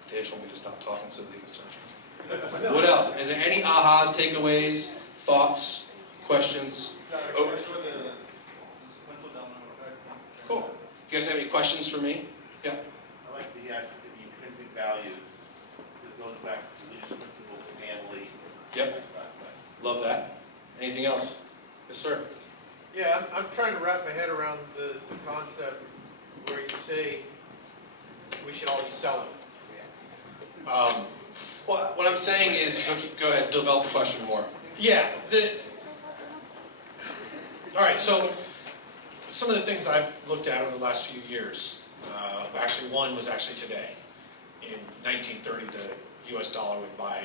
They just want me to stop talking so they can start drinking. What else? Is there any ahas, takeaways, thoughts, questions? Oh. Cool. You guys have any questions for me? Yeah. I like the aspect of the intrinsic values. It goes back to religious principles, family. Yep. Love that. Anything else? Yes, sir. Yeah, I'm trying to wrap my head around the concept where you say we should all be selling. Well, what I'm saying is, go ahead, develop the question more. Yeah. All right. So some of the things I've looked at over the last few years. Actually, one was actually today. In 1930, the U.S. dollar would buy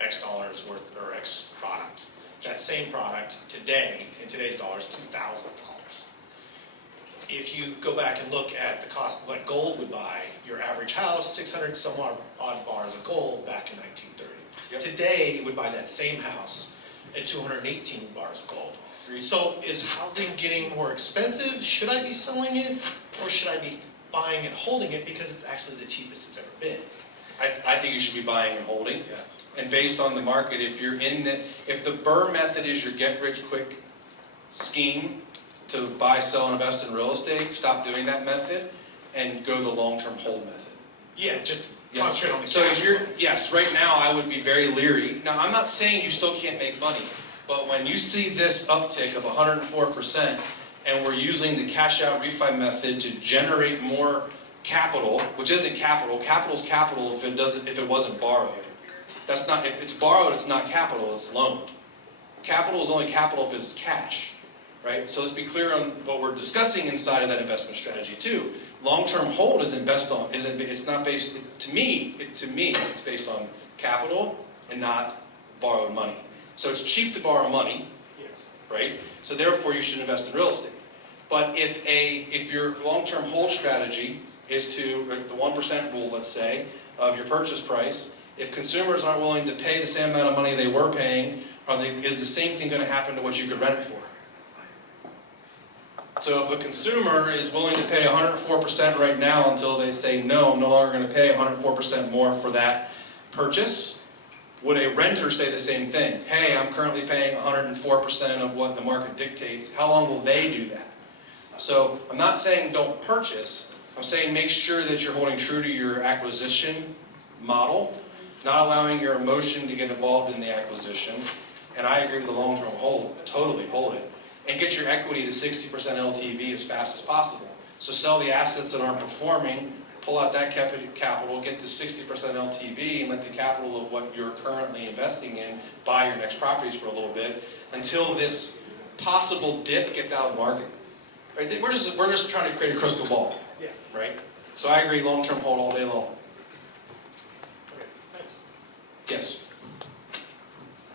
X dollars worth or X product. That same product today, in today's dollars, $2,000. If you go back and look at the cost, what gold would buy, your average house, 600 some odd bars of gold back in 1930. Yep. Today, it would buy that same house at 218 bars of gold. So is housing getting more expensive? Should I be selling it, or should I be buying and holding it because it's actually the cheapest it's ever been? I think you should be buying and holding. Yeah. And based on the market, if the BRRRR method is your get-rich-quick scheme to buy, sell, and invest in real estate, stop doing that method and go the long-term hold method. Yeah, just concentrate on the cash. So if you're, yes, right now I would be very leery. Now I'm not saying you still can't make money, but when you see this uptick of 104% and we're using the cash out refi method to generate more capital, which isn't capital. Capital's capital if it wasn't borrowed. That's not, if it's borrowed, it's not capital, it's loaned. Capital is only capital if it's cash, right? So let's be clear on what we're discussing inside of that investment strategy too. Long-term hold it's not based, to me, it's based on capital and not borrowed money. So it's cheap to borrow money, right? So therefore you should invest in real estate. But if your long-term hold strategy is to, the 1% rule, let's say, of your purchase price, if consumers aren't willing to pay the same amount of money they were paying, is the same thing going to happen to what you could rent it for? So if a consumer is willing to pay 104% right now until they say, no, I'm no longer going to pay 104% more for that purchase, would a renter say the same thing? Hey, I'm currently paying 104% of what the market dictates. How long will they do that? So I'm not saying don't purchase. I'm saying make sure that you're holding true to your acquisition model, not allowing your emotion to get involved in the acquisition. And I agree with the long-term hold, totally hold it. And get your equity to 60% LTV as fast as possible. So sell the assets that aren't performing, pull out that capital, get to 60% LTV, and let the capital of what you're currently investing in buy your next properties for a little bit until this possible dip gets out of the market. Right? We're just trying to create a crystal ball. Yeah. Right? So I agree, long-term hold all day long. Okay, thanks. Yes.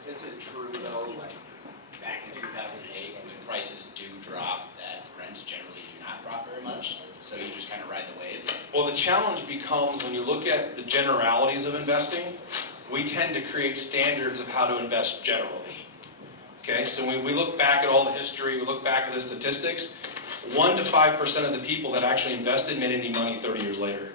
Is it true though, like back in 2008, when prices do drop, that rents generally do not drop very much, so you just kind of ride the wave? Well, the challenge becomes when you look at the generalities of investing, we tend to create standards of how to invest generally. Okay, so when we look back at all the history, we look back at the statistics, 1 to 5% of the people that actually invested made any money 30 years later.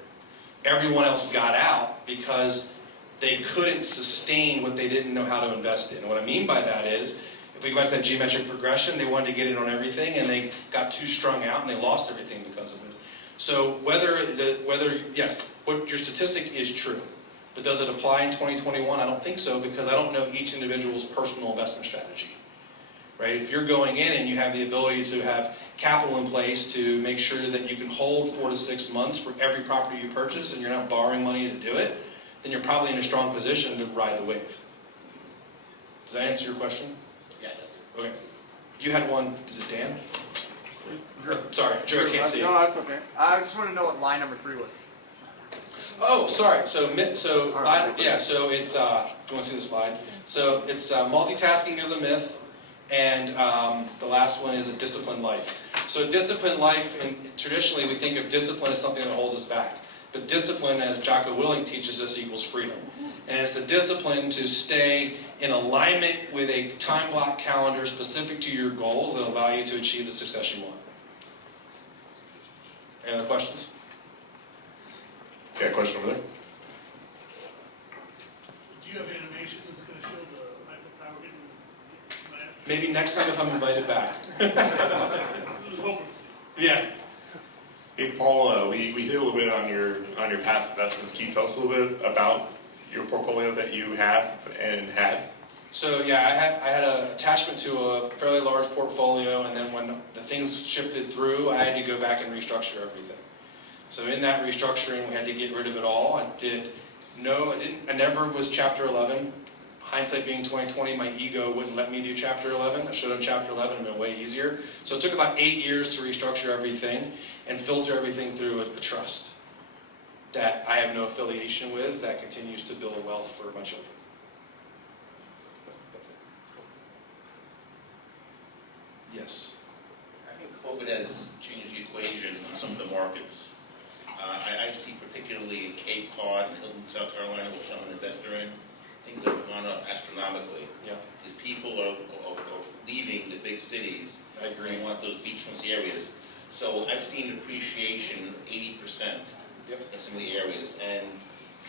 Everyone else got out because they couldn't sustain what they didn't know how to invest in. And what I mean by that is, if we go back to that geometric progression, they wanted to get in on everything and they got too strung out and they lost everything because of it. So yes, what your statistic is true, but does it apply in 2021? I don't think so, because I don't know each individual's personal investment strategy. Right? If you're going in and you have the ability to have capital in place to make sure that you can hold 4 to 6 months for every property you purchase and you're not borrowing money to do it, then you're probably in a strong position to ride the wave. Does that answer your question? Yeah, it does. Okay. You had one, is it Dan? Sorry, Joe, I can't see it. No, that's okay. I just want to know what line number 3 was. Oh, sorry. So All right. so it's, do you want to see the slide? So it's multitasking is a myth, and the last one is a disciplined life. So disciplined life, and traditionally we think of discipline as something that holds us back. But discipline, as Jocko Willink teaches us, equals freedom. And it's the discipline to stay in alignment with a time block calendar specific to your goals that allow you to achieve the success you want. Any other questions? Okay, question over there. Do you have animation that's gonna show the Eiffel Tower hitting the map? Maybe next time if I'm invited back. I was hoping. Yeah. Hey, Paul, we hit a little bit on your past investments. Can you tell us a little bit about your portfolio that you have and had? So yeah, I had an attachment to a fairly large portfolio, and then when the things shifted through, I had to go back and restructure everything. So in that restructuring, we had to get rid of it all. I never was Chapter 11. Hindsight being 2020, my ego wouldn't let me do Chapter 11. I should have done Chapter 11, it would have been way easier. So it took about 8 years to restructure everything and filter everything through a trust that I have no affiliation with, that continues to build wealth for my children. That's it. Yes. I think COVID has changed the equation on some of the markets. I see particularly in Cape Cod and Hilton, South Carolina, which I'm an investor in, things have gone up astronomically. Yeah. Because people are leaving the big cities. I agree. And want those beachfront areas. So I've seen appreciation of 80% Yep. in some of the areas, and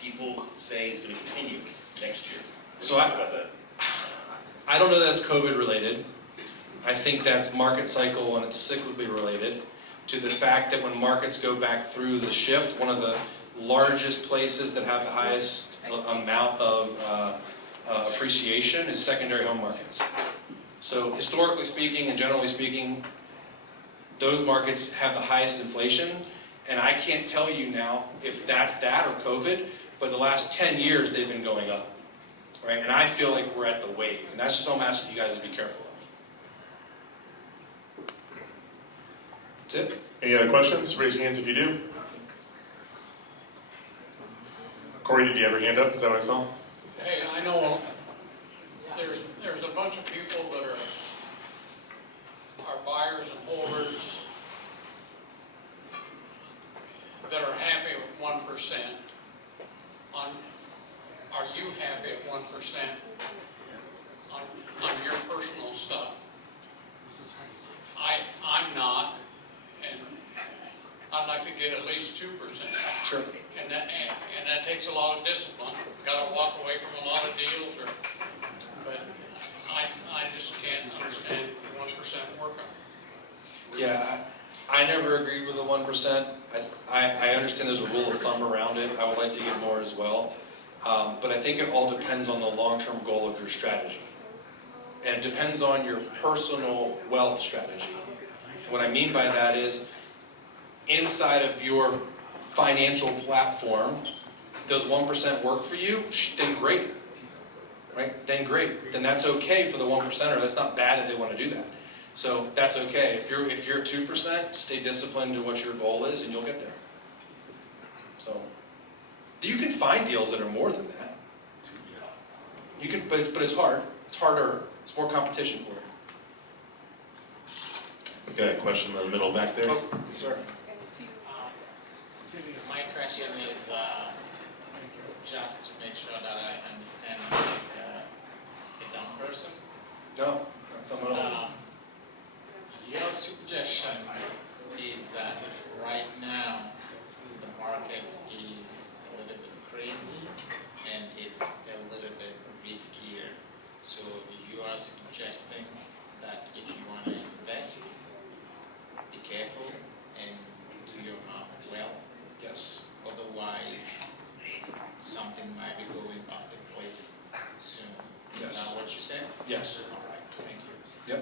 people say it's going to continue next year. So What do you think about that? I don't know that's COVID related. I think that's market cycle and it's cyclically related to the fact that when markets go back through the shift, one of the largest places that have the highest amount of appreciation is secondary home markets. So historically speaking and generally speaking, those markets have the highest inflation. And I can't tell you now if that's that or COVID, but the last 10 years they've been going up. Right? And I feel like we're at the wave. And that's just all I'm asking you guys to be careful of. That's it. Any other questions? Raise your hands if you do. Corey, did you have your hand up? Is that what I saw? Hey, I know there's a bunch of people that are buyers and holders that are happy with 1%. Are you happy at 1% on your personal stuff? I'm not, and I'd like to get at least 2%. Sure. And that takes a lot of discipline. Got to walk away from a lot of deals, but I just can't understand 1% working. Yeah, I never agreed with the 1%. I understand there's a rule of thumb around it. I would like to get more as well. But I think it all depends on the long-term goal of your strategy. And it depends on your personal wealth strategy. What I mean by that is, inside of your financial platform, does 1% work for you? Then great. Right? Then great. Then that's okay for the 1%er. That's not bad that they want to do that. So that's okay. If you're at 2%, stay disciplined to what your goal is and you'll get there. So you can find deals that are more than that. You can, but it's hard. It's harder. It's more competition for it. Okay, question in the middle back there. Oh, yes, sir. My question is just to make sure that I understand like a dumb person. No, not dumb at all. Your suggestion is that right now the market is a little bit crazy and it's a little bit riskier. So you are suggesting that if you want to invest, be careful and do your math well. Yes. Otherwise, something might be going off the cliff soon. Is Yes. that what you said? Yes. All right, thank you. Yep.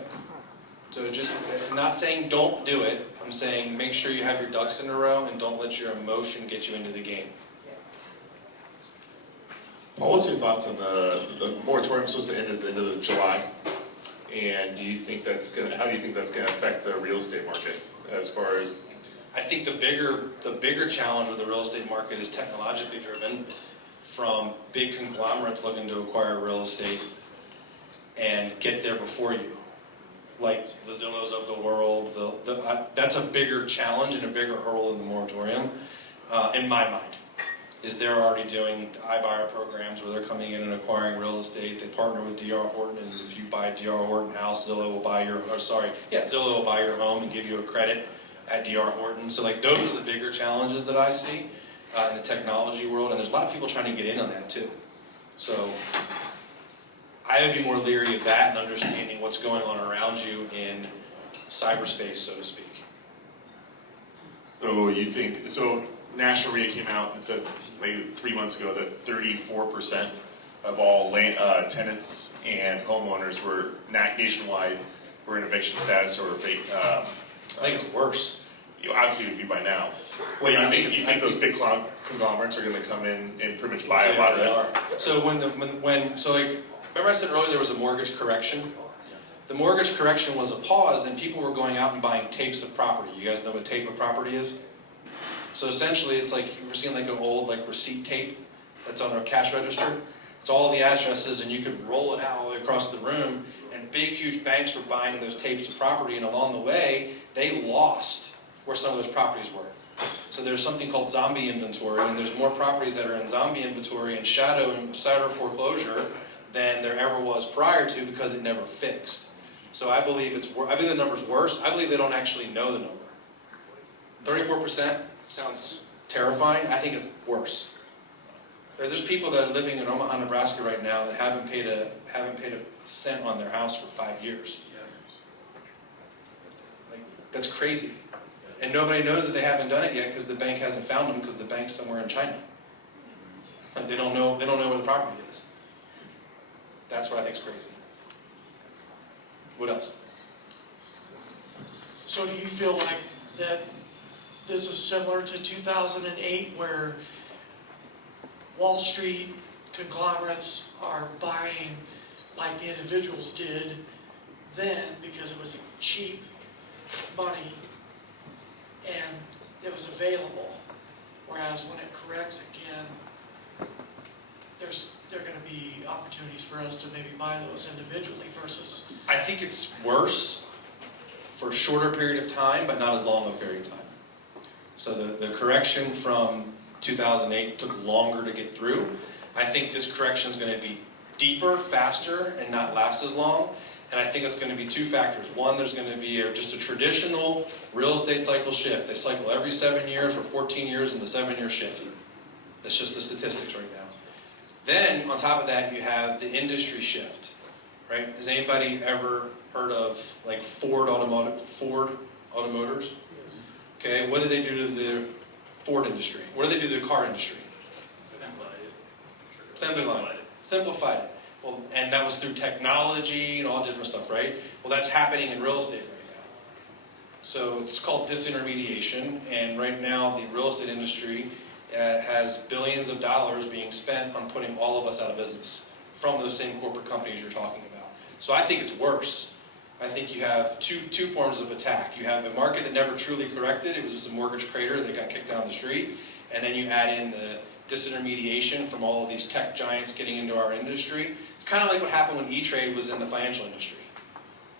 So just, I'm not saying don't do it. I'm saying make sure you have your ducks in a row and don't let your emotion get you into the game. Paul, what's your thoughts on the moratorium supposed to end at the end of July? And do you think how do you think that's gonna affect the real estate market as far as? I think the bigger challenge with the real estate market is technologically driven from big conglomerates looking to acquire real estate and get there before you. Like the Zillows of the world, that's a bigger challenge and a bigger hurdle in the moratorium, in my mind. Is they're already doing iBuyer programs where they're coming in and acquiring real estate. They partner with D.R. Horton, and if you buy a D.R. Horton house, Zillow will buy your home and give you a credit at D.R. Horton. So like those are the bigger challenges that I see in the technology world, and there's a lot of people trying to get in on that too. So I would be more leery of that and understanding what's going on around you in cyberspace, so to speak. So you think, so National REIA came out and said maybe 3 months ago that 34% of all tenants and homeowners were nationwide were in eviction status or I think it's worse. obviously it would be by now. Well, you I think think those big conglomerates are going to come in and pretty much buy a lot of it? So remember I said earlier there was a mortgage correction? The mortgage correction was a pause and people were going out and buying tapes of property. You guys know what tape of property is? So essentially it's like, you've ever seen like an old receipt tape that's on a cash register? It's all the addresses and you could roll it out all the way across the room, and big huge banks were buying those tapes of property, and along the way they lost where some of those properties were. So there's something called zombie inventory, and there's more properties that are in zombie inventory and shadow foreclosure than there ever was prior to, because it never fixed. So I believe the number's worse. I believe they don't actually know the number. 34% sounds terrifying. I think it's worse. There's people that are living in Omaha, Nebraska right now that haven't paid a cent on their house for 5 years. Like, that's crazy. And nobody knows that they haven't done it yet because the bank hasn't found them, because the bank's somewhere in China. Like, they don't know where the property is. That's what I think is crazy. What else? So do you feel like that this is similar to 2008, where Wall Street conglomerates are buying like the individuals did then because it was cheap money and it was available, whereas when it corrects again, there are going to be opportunities for us to maybe buy those individually versus... I think it's worse for a shorter period of time, but not as long a period of time. So the correction from 2008 took longer to get through. I think this correction is going to be deeper, faster, and not last as long. And I think it's going to be two factors. One, there's going to be just a traditional real estate cycle shift. They cycle every 7 years or 14 years in the 7-year shift. That's just the statistics right now. Then, on top of that, you have the industry shift, right? Has anybody ever heard of like Ford Automotors? Okay, what did they do to the Ford industry? What did they do to the car industry? Assembly line. Simplified it. Well, and that was through technology and all different stuff, right? Well, that's happening in real estate right now. So it's called disintermediation, and right now the real estate industry has billions of dollars being spent on putting all of us out of business from those same corporate companies you're talking about. So I think it's worse. I think you have two forms of attack. You have a market that never truly corrected. It was just a mortgage crater that got kicked down the street. And then you add in the disintermediation from all of these tech giants getting into our industry. It's kind of like what happened when E-Trade was in the financial industry.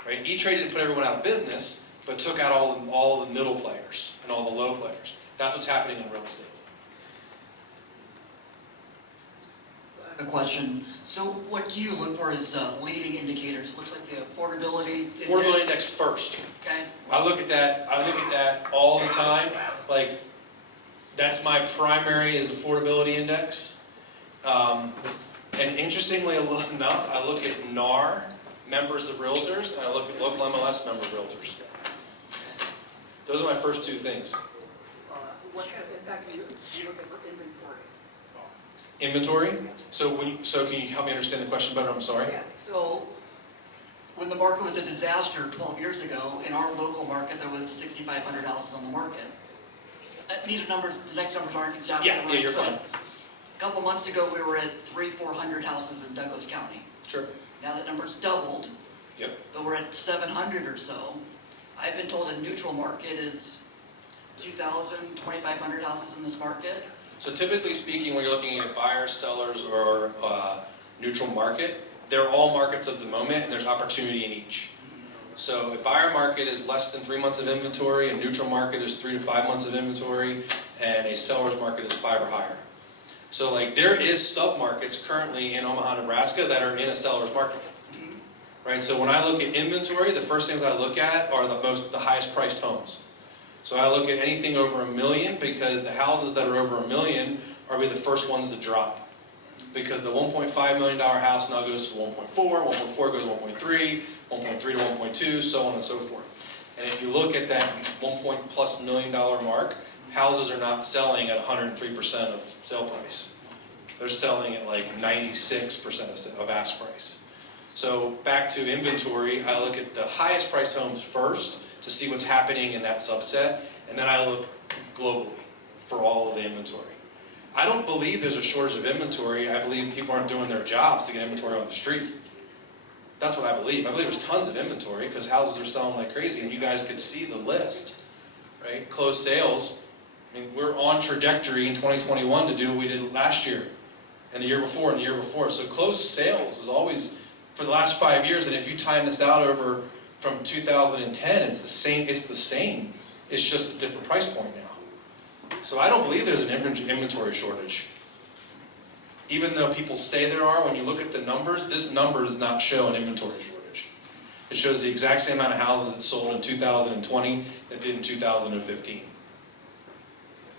Right? E-Trade didn't put everyone out of business, but took out all the middle players and all the low players. That's what's happening in real estate. A question. So what do you look for as leading indicators? It looks like the affordability index. Affordability index first. Okay. I look at that all the time. Like, that's my primary is affordability index. And interestingly enough, I look at NAR, members of realtors, and I look at local MLS member realtors. Those are my first two things. What kind of impact do you look at Inventory. inventory? So can you help me understand the question better? I'm sorry. Yeah. So when the market was a disaster 12 years ago, in our local market there was 6,500 houses on the market. These are numbers. The next numbers aren't exactly right. Yeah, you're fine. A couple months ago we were at 300-400 houses in Douglas County. Sure. Now that number's doubled. Yep. So we're at 700 or so. I've been told a neutral market is 2,000, 2,500 houses in this market. So typically speaking, when you're looking at buyers, sellers, or neutral market, they're all markets of the moment, and there's opportunity in each. So a buyer market is less than 3 months of inventory, a neutral market is 3 to 5 months of inventory, and a seller's market is 5 or higher. So like there is sub-markets currently in Omaha, Nebraska that are in a seller's market. Right? So when I look at inventory, the first things I look at are the highest priced homes. So I look at anything over $1 million because the houses that are over $1 million are the first ones to drop. Because the $1.5 million house now goes to 1.4, 1.4 goes to 1.3, 1.3 to 1.2, so on and so forth. And if you look at that $1+ million mark, houses are not selling at 103% of sale price. They're selling at like 96% of ask price. So back to inventory, I look at the highest priced homes first to see what's happening in that subset, and then I look globally for all of the inventory. I don't believe there's a shortage of inventory. I believe people aren't doing their jobs to get inventory on the street. That's what I believe. I believe there's tons of inventory because houses are selling like crazy, and you guys could see the list, right? Closed sales. I mean, we're on trajectory in 2021 to do what we did last year, and the year before, and the year before. So closed sales is always, for the last 5 years, and if you time this out over from 2010, it's the same. It's just a different price point now. So I don't believe there's an inventory shortage. Even though people say there are, when you look at the numbers, this number does not show an inventory shortage. It shows the exact same amount of houses that sold in 2020 that did in 2015.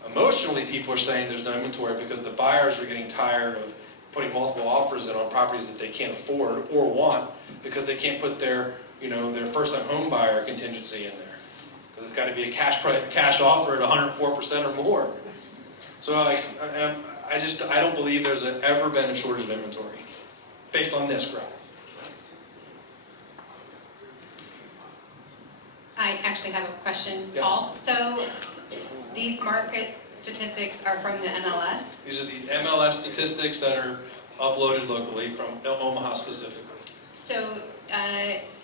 Emotionally, people are saying there's no inventory because the buyers are getting tired of putting multiple offers in on properties that they can't afford or want because they can't put their first-time home buyer contingency in there. Because it's got to be a cash offer at 104% or more. So I don't believe there's ever been a shortage of inventory based on this graph. I actually have a question, Yes. Paul. So these market statistics are from the MLS? These are the MLS statistics that are uploaded locally from Omaha specifically. So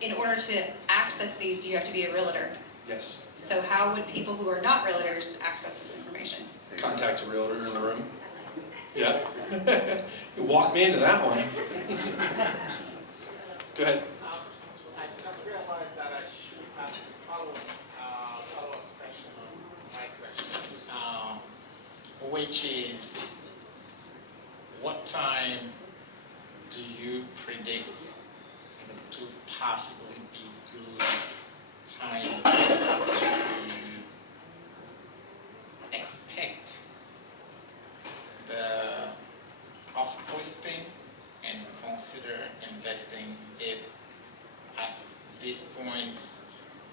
in order to access these, do you have to be a realtor? Yes. So how would people who are not realtors access this information? Contact a realtor in the room. Yeah. You walked me into that one. Go ahead. I just realized that I should ask a follow-up question on my question, which is, what time do you predict to possibly be good time to expect the uplifting and consider investing if at this point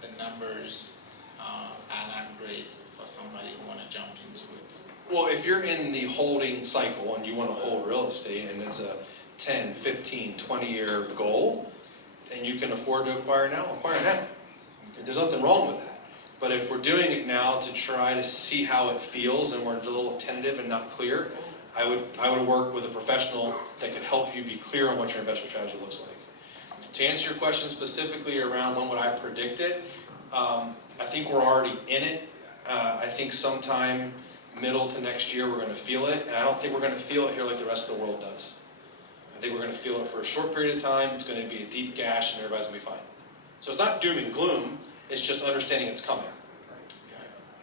the numbers are not great for somebody who want to jump into it. Well, if you're in the holding cycle and you want to hold real estate and it's a 10, 15, 20-year goal, and you can afford to acquire now, acquire now. There's nothing wrong with that. But if we're doing it now to try to see how it feels and we're a little tentative and not clear, I would work with a professional that could help you be clear on what your investment strategy looks like. To answer your question specifically around when would I predict it, I think we're already in it. I think sometime middle to next year we're going to feel it, and I don't think we're going to feel it here like the rest of the world does. I think we're going to feel it for a short period of time. It's going to be a deep gash, and everybody's going to be fine. So it's not doom and gloom. It's just understanding it's coming.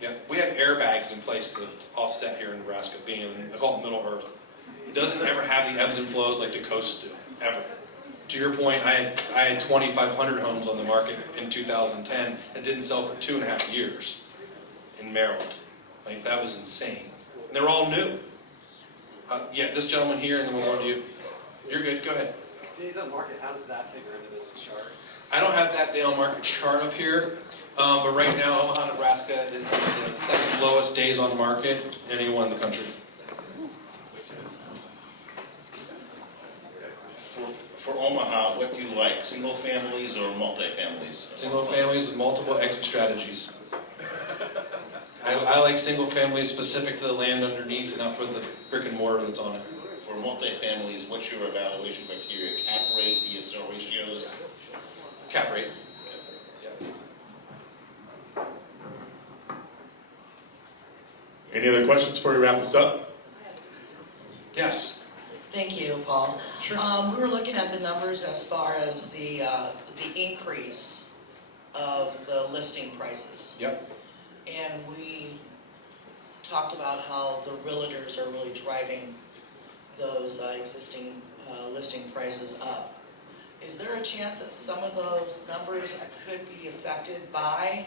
Yeah, we have airbags in place to offset here in Nebraska, being in, I call it Middle Earth. It doesn't ever have the ebbs and flows like the coasts do, ever. To your point, I had 2,500 homes on the market in 2010 that didn't sell for 2.5 years in Maryland. Like, that was insane. And they're all new. Yeah, this gentleman here, and then we'll go to you. You're good, go ahead. Days on market, how does that figure into this chart? I don't have that day on market chart up here, but right now Omaha, Nebraska is the second lowest days on market anywhere in the country. For Omaha, what do you like, single families or multi-families? Single families with multiple exit strategies. I like single families specific to the land underneath, not for the brick and mortar that's on it. For multi-families, what's your evaluation criteria? Cap rate, DSR ratios? Cap rate. Any other questions before we wrap this up? Yes. Thank you, Paul. Sure. We were looking at the numbers as far as the increase of the listing prices. Yep. And we talked about how the realtors are really driving those existing listing prices up. Is there a chance that some of those numbers could be affected by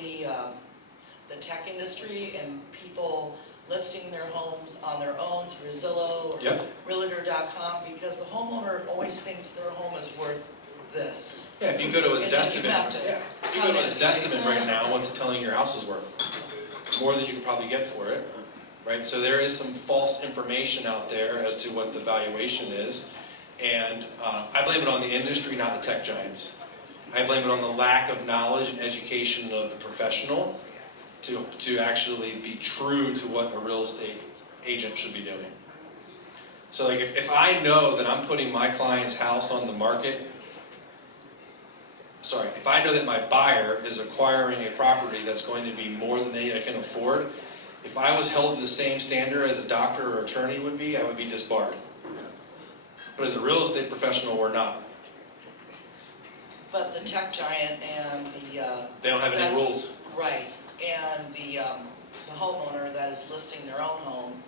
the tech industry and people listing their homes on their own through Zillow or Yep. Realtor.com, because the homeowner always thinks their home is worth this. Yeah, if you go to a And then you Zestimate, have to if you go to a come in and say, Zestimate right now, what's it telling your house is worth? More than you could probably get for it, right? So there is some false information out there as to what the valuation is, and I blame it on the industry, not the tech giants. I blame it on the lack of knowledge and education of the professional to actually be true to what a real estate agent should be doing. So like if I know that I'm putting my client's house on the market, if I know that my buyer is acquiring a property that's going to be more than they can afford, if I was held to the same standard as a doctor or attorney would be, I would be disbarred. But as a real estate professional, we're not. But the tech giant and They don't have any rules. Right, and the homeowner that is listing their own home,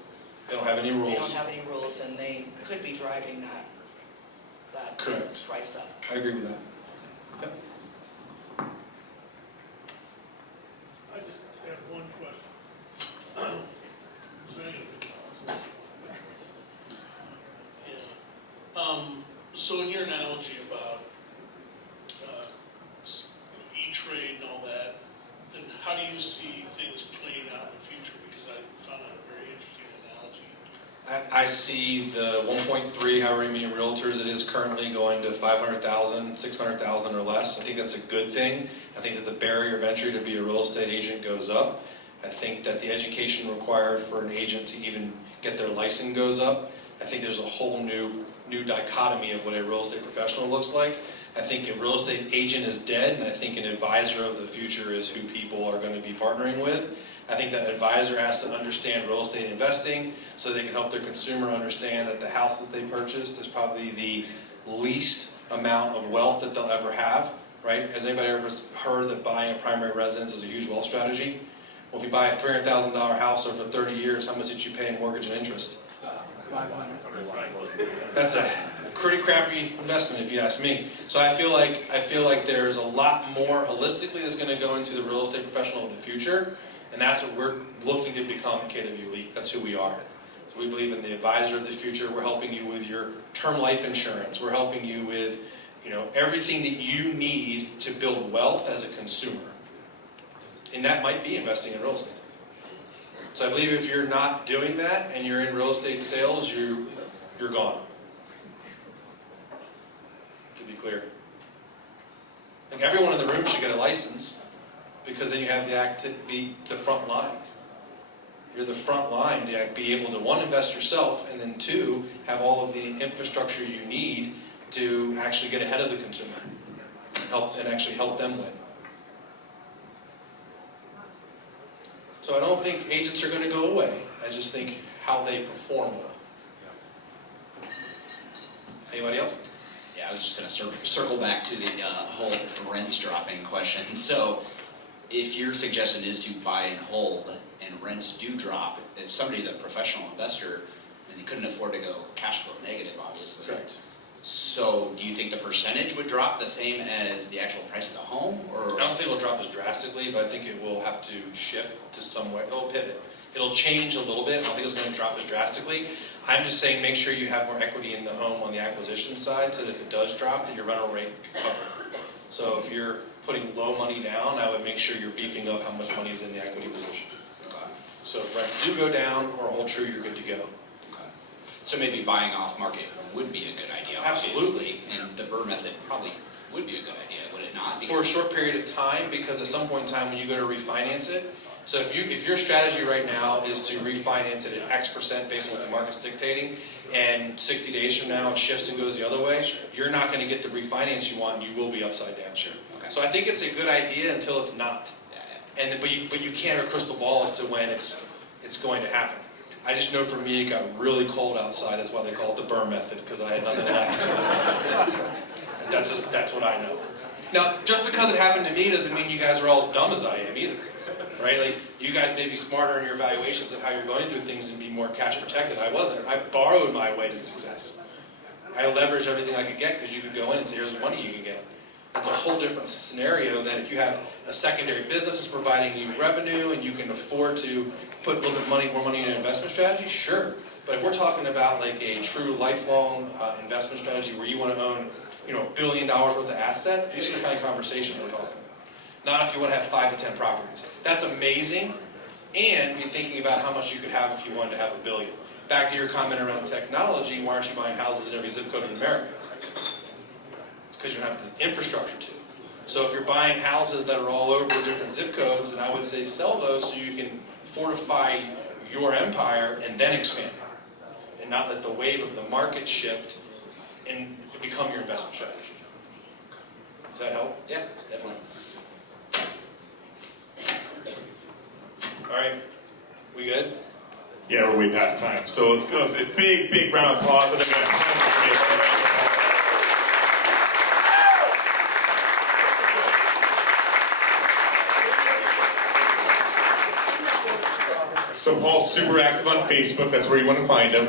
They don't have any rules. they don't have any rules, and they could be driving that Correct. price up. I agree with that. Yep. I just have one question. So anyway. Yeah. So in your analogy about E-Trade and all that, then how do you see things playing out in the future? Because I found that a very interesting analogy. I see the 1.3, however many realtors it is currently, going to 500,000, 600,000 or less. I think that's a good thing. I think that the barrier of entry to be a real estate agent goes up. I think that the education required for an agent to even get their license goes up. I think there's a whole new dichotomy of what a real estate professional looks like. I think a real estate agent is dead, and I think an advisor of the future is who people are going to be partnering with. I think that advisor has to understand real estate investing so they can help their consumer understand that the house that they purchased is probably the least amount of wealth that they'll ever have, right? Has anybody ever heard that buying a primary residence is a huge wealth strategy? Well, if you buy a $300,000 house over 30 years, how much did you pay in mortgage and interest? That's a pretty crappy investment if you ask me. So I feel like there's a lot more holistically that's going to go into the real estate professional of the future, and that's what we're looking to become at kwELITE. That's who we are. So we believe in the advisor of the future. We're helping you with your term life insurance. We're helping you with everything that you need to build wealth as a consumer. And that might be investing in real estate. So I believe if you're not doing that and you're in real estate sales, you're gone. To be clear. Like everyone in the room should get a license, because then you have the act to be the front line. You're the front line to be able to, one, invest yourself, and then two, have all of the infrastructure you need to actually get ahead of the consumer and actually help them win. So I don't think agents are going to go away. I just think how they perform will. Anybody else? Yeah, I was just going to circle back to the whole rents dropping question. So if your suggestion is to buy and hold, and rents do drop, if somebody's a professional investor, and they couldn't afford to go cash flow negative, obviously. Correct. So do you think the percentage would drop the same as the actual price of the home? Or I don't think it'll drop as drastically, but I think it will have to shift to somewhere. It'll pivot. It'll change a little bit. I don't think it's going to drop as drastically. I'm just saying make sure you have more equity in the home on the acquisition side, so that if it does drop, that your rental rate can cover. So if you're putting low money down, I would make sure you're beefing up how much money is in the equity position. So if rents do go down or hold true, you're good to go. so maybe buying off market would be a good idea. Absolutely. Obviously. And the BRRRR method probably would be a good idea, would it not? For a short period of time, because at some point in time when you go to refinance it, so if your strategy right now is to refinance it at X% based on what the market's dictating, and 60 days from now it shifts and goes the other way, you're not going to get the refinance you want, and you will be upside down. Sure. Okay. So I think it's a good idea until it's not. Yeah. But you can't have a crystal ball as to when it's going to happen. I just know for me it got really cold outside. That's why they call it the BRRRR method, because I had nothing left. That's what I know. Now, just because it happened to me doesn't mean you guys are all as dumb as I am either, right? Like, you guys may be smarter in your evaluations of how you're going through things and be more cash protected. I wasn't. I borrowed my way to success. I leveraged everything I could get, because you could go in and say, here's the money you can get. That's a whole different scenario than if you have a secondary business that's providing you revenue and you can afford to put a little bit more money in an investment strategy, sure. But if we're talking about like a true lifelong investment strategy where you want to own, $1 billion worth of assets, these are the kind of conversations we're talking about. Not if you want to have 5 to 10 properties. That's amazing, and be thinking about how much you could have if you wanted to have $1 billion. Back to your comment around technology, why aren't you buying houses in every zip code in America? It's because you don't have the infrastructure to. So if you're buying houses that are all over different zip codes, then I would say sell those so you can fortify your empire and then expand. And not let the wave of the market shift and become your investment strategy. Does that help? Yeah, definitely. All right, we good? Yeah, we're way past time. So let's go. A big round of applause. And so Paul's super active on Facebook. That's where you want to find him.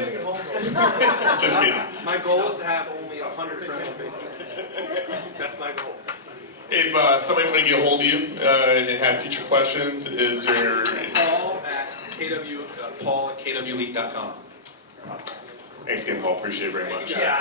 Just kidding. My goal is to have only 100 friends on Facebook. That's my goal. If somebody want to get a hold of you and have future questions, is there... Paul at kwELITE.com. Thanks again, Paul. Appreciate it very much. Yeah,